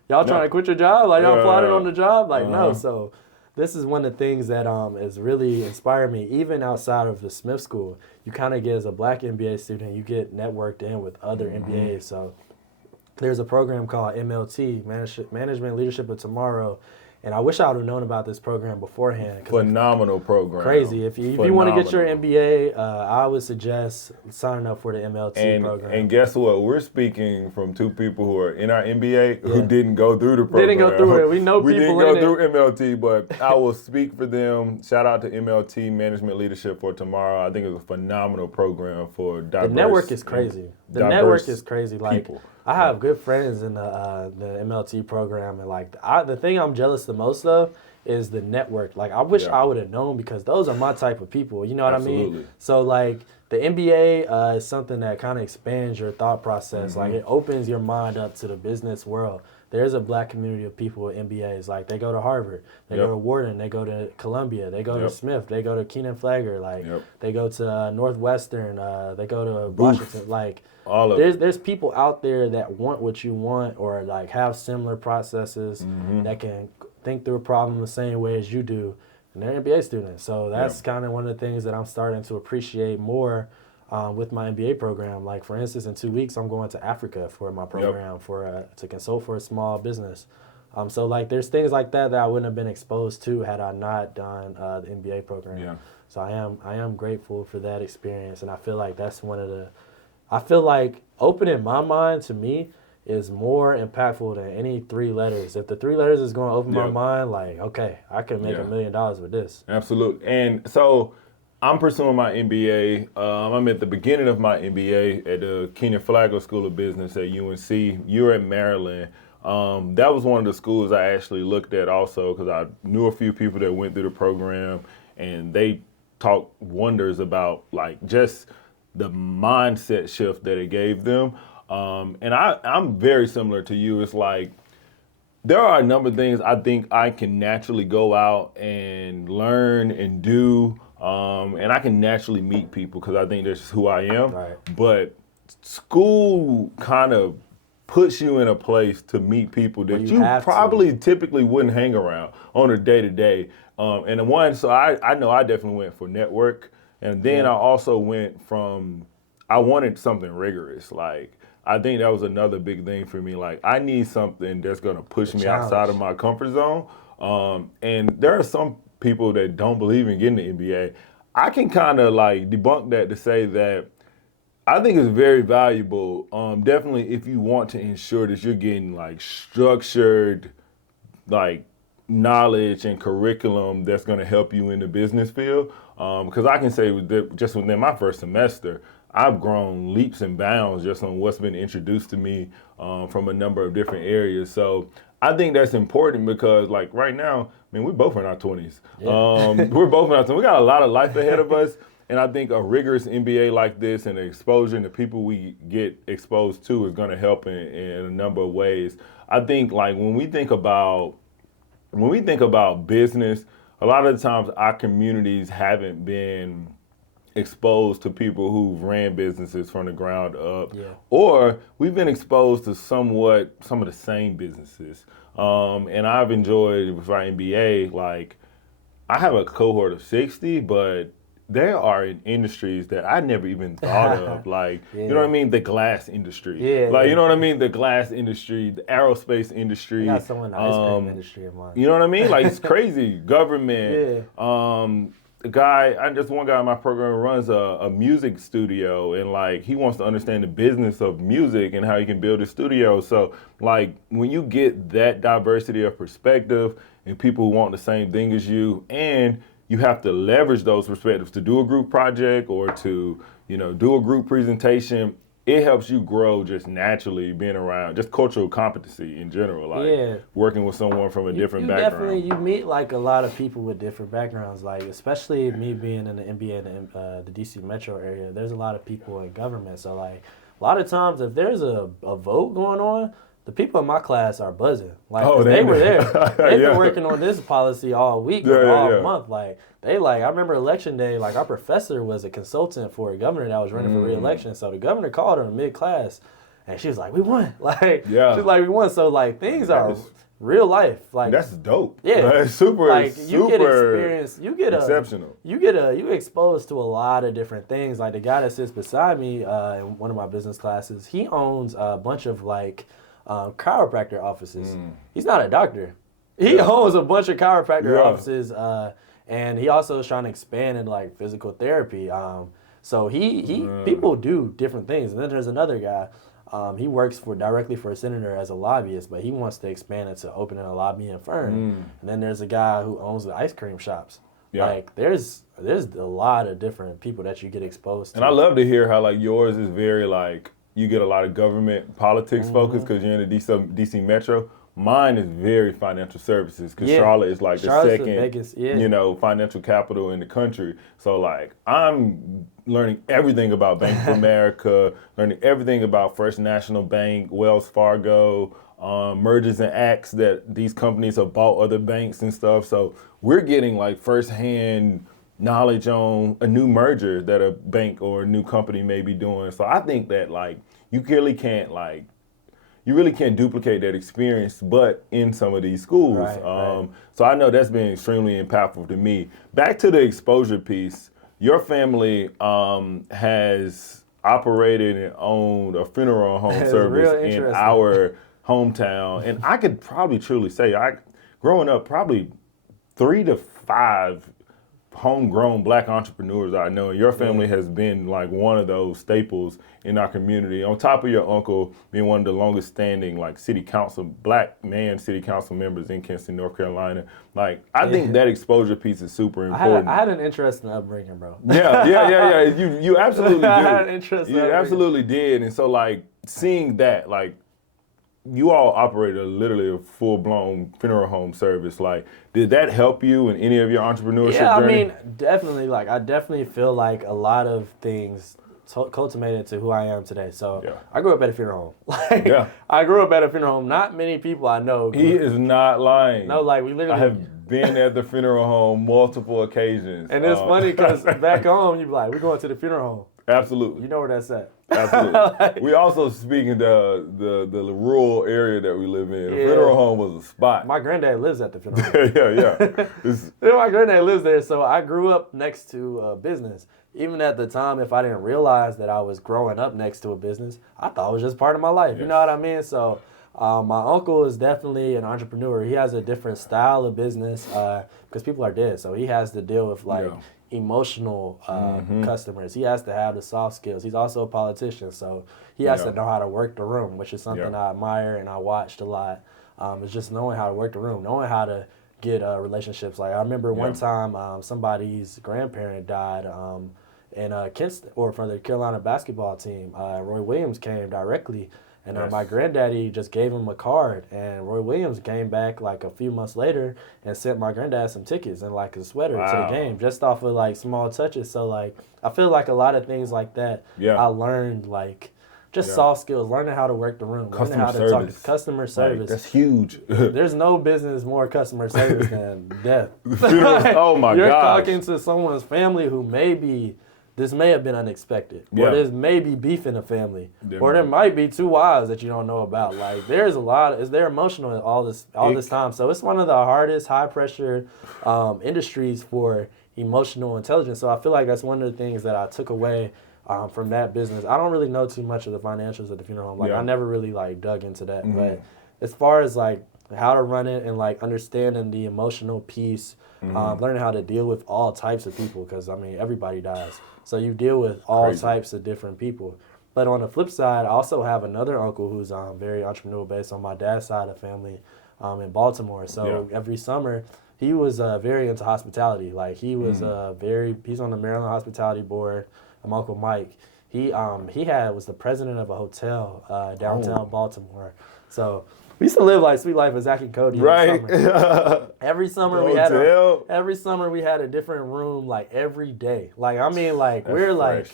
y'all trying to quit your job? Like, y'all plotting on the job? Like, no. So this is one of the things that has really inspired me, even outside of the Smith School. You kind of get, as a black MBA student, you get networked in with other MBAs. So there's a program called MLT, Management Leadership of Tomorrow. And I wish I would have known about this program beforehand. Phenomenal program. Crazy. If you want to get your MBA, I would suggest signing up for the MLT program. And guess what? We're speaking from 2 people who are in our MBA who didn't go through the program. Didn't go through it. We know people didn't go through MLT, but I will speak for them. Shout out to MLT, Management Leadership for Tomorrow. I think it's a phenomenal program for diverse. The network is crazy. The network is crazy. Like people. I have good friends in the MLT program, and like the thing I'm jealous the most of is the network. Like I wish I would have known, because those are my type of people. You know what I mean? So like the MBA is something that kind of expands your thought process. Like it opens your mind up to the business world. There's a black community of people with MBAs. Like they go to Harvard, they go to Wharton, they go to Columbia, they go to Smith, they go to Keenan Flagler, like they go to Northwestern, they go to Washington. Like there's people out there that want what you want, or like have similar processes, that can think through a problem the same way as you do, and they're MBA students. So that's kind of one of the things that I'm starting to appreciate more with my MBA program. Like for instance, in 2 weeks, I'm going to Africa for my program to consult for a small business. So like there's things like that I wouldn't have been exposed to had I not done the MBA program. So I am grateful for that experience, and I feel like that's I feel like opening my mind to me is more impactful than any 3 letters. If the 3 letters is going to open my mind, like, okay, I can make $1 million with this. Absolutely. And so I'm pursuing my MBA. I'm at the beginning of my MBA at the Keenan Flagler School of Business at UNC. You're at Maryland. That was one of the schools I actually looked at also, because I knew a few people that went through the program, and they talked wonders about like just the mindset shift that it gave them. And I'm very similar to you. It's like there are a number of things I think I can naturally go out and learn and do. And I can naturally meet people because I think that's just who I am. Right. But school kind of puts you in a place to meet people that you probably typically wouldn't hang around on a day-to-day. And so I know I definitely went for network. And then I also went from, I wanted something rigorous. Like, I think that was another big thing for me. Like, I need something that's going to push me outside of my comfort zone. And there are some people that don't believe in getting the MBA. I can kind of like debunk that to say that I think it's very valuable. Definitely if you want to ensure that you're getting like structured, like knowledge and curriculum that's going to help you in the business field. Because I can say just within my first semester, I've grown leaps and bounds just on what's been introduced to me from a number of different areas. So I think that's important because, like, right now, I mean, we're both in our 20s. Yeah. We're both in our 20s. We got a lot of life ahead of us. And I think a rigorous MBA like this and the exposure and the people we get exposed to is going to help in a number of ways. I think, like, when we think about business, a lot of the times our communities haven't been exposed to people who've ran businesses from the ground up, or we've been exposed to some of the same businesses. And I've enjoyed with our MBA, like, I have a cohort of 60, but there are in industries that I never even thought of, like, you know what I mean? The glass industry. You know what I mean? The glass industry, the aerospace industry. I got someone in the ice cream industry in mind. You know what I mean? Like, it's crazy. Government. One guy in my program runs a music studio, and like he wants to understand the business of music and how he can build a studio. So like when you get that diversity of perspective and people who want the same thing as you, and you have to leverage those perspectives to do a group project or to, do a group presentation. It helps you grow just naturally being around just cultural competency in general, like working with someone from a different background. You meet like a lot of people with different backgrounds, like especially me being in the MBA in the DC metro area, there's a lot of people in government. So like a lot of times if there's a vote going on, the people in my class are buzzing. Like, they were there. They've been working on this policy all week or all month. Like, I remember election day, like, our professor was a consultant for a governor that was running for re-election. So the governor called her in mid-class, and she was like, we won. Like, she was like, we won. So, like, things are real life. Like, that's dope. Yeah. That's super, like, you get experience. You get exceptional. You exposed to a lot of different things. Like, the guy that sits beside me in one of my business classes, he owns a bunch of, like, chiropractor offices. He's not a doctor. He owns a bunch of chiropractor offices, and he also is trying to expand into like physical therapy. So people do different things. And then there's another guy. He works directly for a senator as a lobbyist, but he wants to expand it to opening a lobbying firm. And then there's a guy who owns the ice cream shops. Like there's a lot of different people that you get exposed to. And I love to hear how like yours is very like you get a lot of government politics focus because you're in the DC Metro. Mine is very financial services because Charlotte is like the second, financial capital in the country. So like I'm learning everything about Bank of America, learning everything about First National Bank, Wells Fargo, mergers and acts that these companies have bought other banks and stuff. So we're getting like firsthand knowledge on a new merger that a bank or a new company may be doing. So I think that like you really can't duplicate that experience, but in some of these schools. Right. So I know that's been extremely impactful to me. Back to the exposure piece, your family has operated and owned a funeral home service in our hometown. And I could probably truly say, growing up, probably 3 to 5 homegrown black entrepreneurs I know, and your family has been like one of those staples in our community. On top of your uncle being one of the longest standing like black man city council members in Kinston, North Carolina. Like I think that exposure piece is super important. I had an interesting upbringing, bro. Yeah. You absolutely did. I had an interesting upbringing. Absolutely did. And so like seeing that, like you all operated literally a full-blown funeral home service. Like, did that help you in any of your entrepreneurship journey? I mean, definitely. Like, I definitely feel like a lot of things culminated to who I am today. So, I grew up at a funeral home. I grew up at a funeral home. Not many people I know. He is not lying. No, like, we literally... I have been at the funeral home multiple occasions. And it's funny because back home, you be like, we're going to the funeral home. Absolutely. You know where that's at. Absolutely. We also speaking the rural area that we live in. Yeah. Funeral home was a spot. My granddad lives at the funeral home. yeah. My granddad lives there, so I grew up next to a business. Even at the time, if I didn't realize that I was growing up next to a business, I thought it was just part of my life. You know what I mean? So my uncle is definitely an entrepreneur. He has a different style of business because people are dead. So he has to deal with emotional customers. He has to have the soft skills. He's also a politician, so he has to know how to work the room, which is something I admire and I watched a lot. It's just knowing how to work the room, knowing how to get relationships. Like I remember one time somebody's grandparent died in Kinston, or from the Carolina basketball team. Roy Williams came directly. And my granddaddy just gave him a card, and Roy Williams came back like a few months later and sent my granddad some tickets and like a sweater to the game just off of like small touches. So like I feel like a lot of things like that I learned like just soft skills, learning how to work the room, learning how to talk to customer service. Like, that's huge. There's no business more customer service than death. Oh my God! You're talking to someone's family who this may have been unexpected, or there's maybe beef in the family, or there might be two wives that you don't know about. Like there's a lot. They're emotional all this time. So it's one of the hardest, high pressure industries for emotional intelligence. So I feel like that's one of the things that I took away from that business. I don't really know too much of the financials of the funeral home. Like I never really like dug into that. But as far as like how to run it and like understanding the emotional piece, learning how to deal with all types of people, because I mean everybody dies. So you deal with all types of different people. But on the flip side, I also have another uncle who's very entrepreneurial based on my dad's side of the family in Baltimore. So every summer, he was very into hospitality. Like he was he's on the Maryland Hospitality Board. My Uncle Mike, he was the president of a hotel downtown Baltimore. So we used to live like sweet life of Zach and Cody. Right. Every summer we had a different room like every day. Like I mean like we're like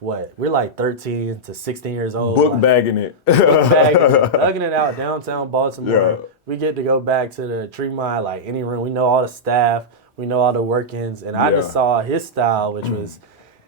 we're like 13 to 16 years old. Book bagging it. Hugging it out downtown Baltimore. Yeah. We get to go back to the Tremont, like any room. We know all the staff. We know all the workings. And I just saw his style, which was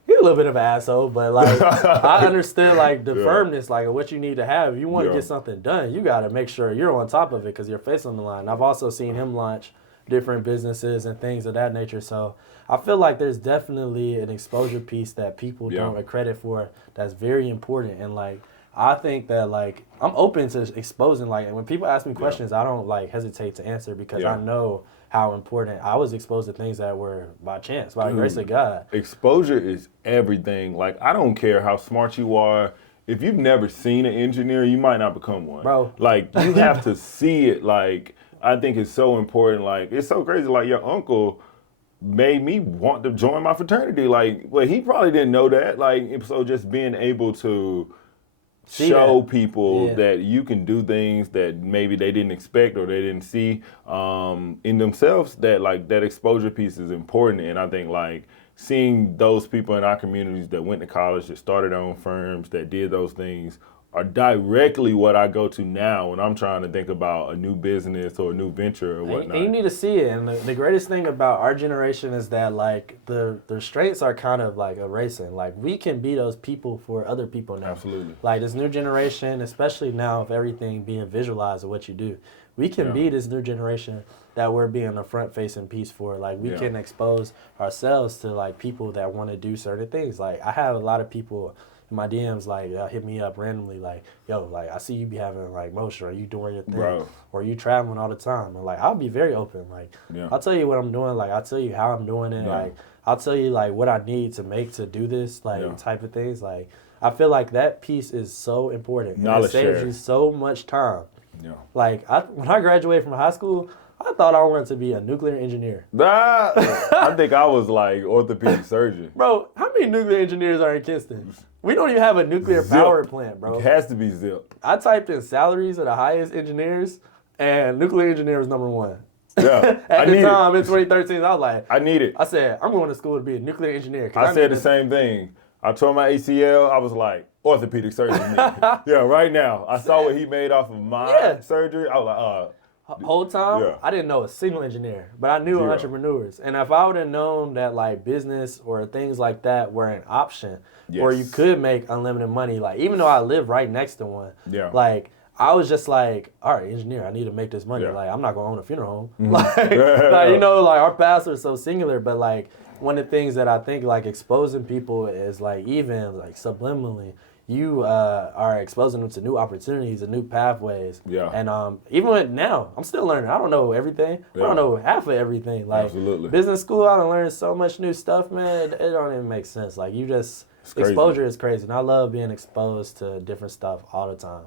he's a little bit of an asshole, but like I understood like the firmness, like what you need to have. If you want to get something done, you got to make sure you're on top of it because your face on the line. I've also seen him launch different businesses and things of that nature. So I feel like there's definitely an exposure piece that people don't get credit for that's very important. And like I think that like I'm open to exposing, like when people ask me questions, I don't like hesitate to answer because I know how important. I was exposed to things that were by chance, by the grace of God. Exposure is everything. Like I don't care how smart you are. If you've never seen an engineer, you might not become one. Bro. Like you have to see it. Like I think it's so important. Like it's so crazy. Like your uncle made me want to join my fraternity. Like, well, he probably didn't know that. Like, so just being able to show people that you can do things that maybe they didn't expect or they didn't see in themselves, that like that exposure piece is important. And I think like seeing those people in our communities that went to college, that started their own firms, that did those things are directly what I go to now when I'm trying to think about a new business or a new venture or whatnot. And you need to see it. And the greatest thing about our generation is that like the restraints are kind of like erasing. Like we can be those people for other people now. Absolutely. Like this new generation, especially now with everything being visualized of what you do, we can be this new generation that we're being a front-facing piece for. Like we can expose ourselves to like people that want to do certain things. Like I have a lot of people my DMs like hit me up randomly like, yo, like I see you be having like motion, or you doing your thing, bro, or you traveling all the time, and like I'll be very open, like I'll tell you what I'm doing, like I'll tell you how I'm doing it, like I'll tell you like what I need to do this, like type of things. Like I feel like that piece is so important. And it saves you so much time. Like when I graduated from high school, I thought I wanted to be a nuclear engineer. I think I was like orthopedic surgeon. Bro, how many nuclear engineers are in Kinston? We don't even have a nuclear power plant, bro. It has to be Zip. I typed in salaries of the highest engineers, and nuclear engineer was number one. Yeah. At the time, in 2013, I was like, I need it. I said, I'm going to school to be a nuclear engineer. I said the same thing. I tore my ACL. I was like, orthopedic surgeon. Yeah, right now. I saw what he made off of my surgery. I was like, Whole time, Yeah. I didn't know a single engineer, but I knew Zero. entrepreneurs. And if I would have known that like business or things like that were an option, or you Yes. could make unlimited money, like even though I live right next to one, Yeah. like I was just like, all right, engineer, I need to make this money. Yeah. Like I'm not gonna own a funeral home. Mhm. Like, you know, like our paths are so singular, but like one of the things that I think like exposing people is like even like subliminally. You are exposing them to new opportunities and new pathways. Yeah. And even with now, I'm still learning. I don't know everything. I Yeah. don't know half of everything. Like Absolutely. business school, I done learned so much new stuff, man. It don't even make sense. Like you just crazy. exposure is crazy, and I love being exposed to different stuff all the time.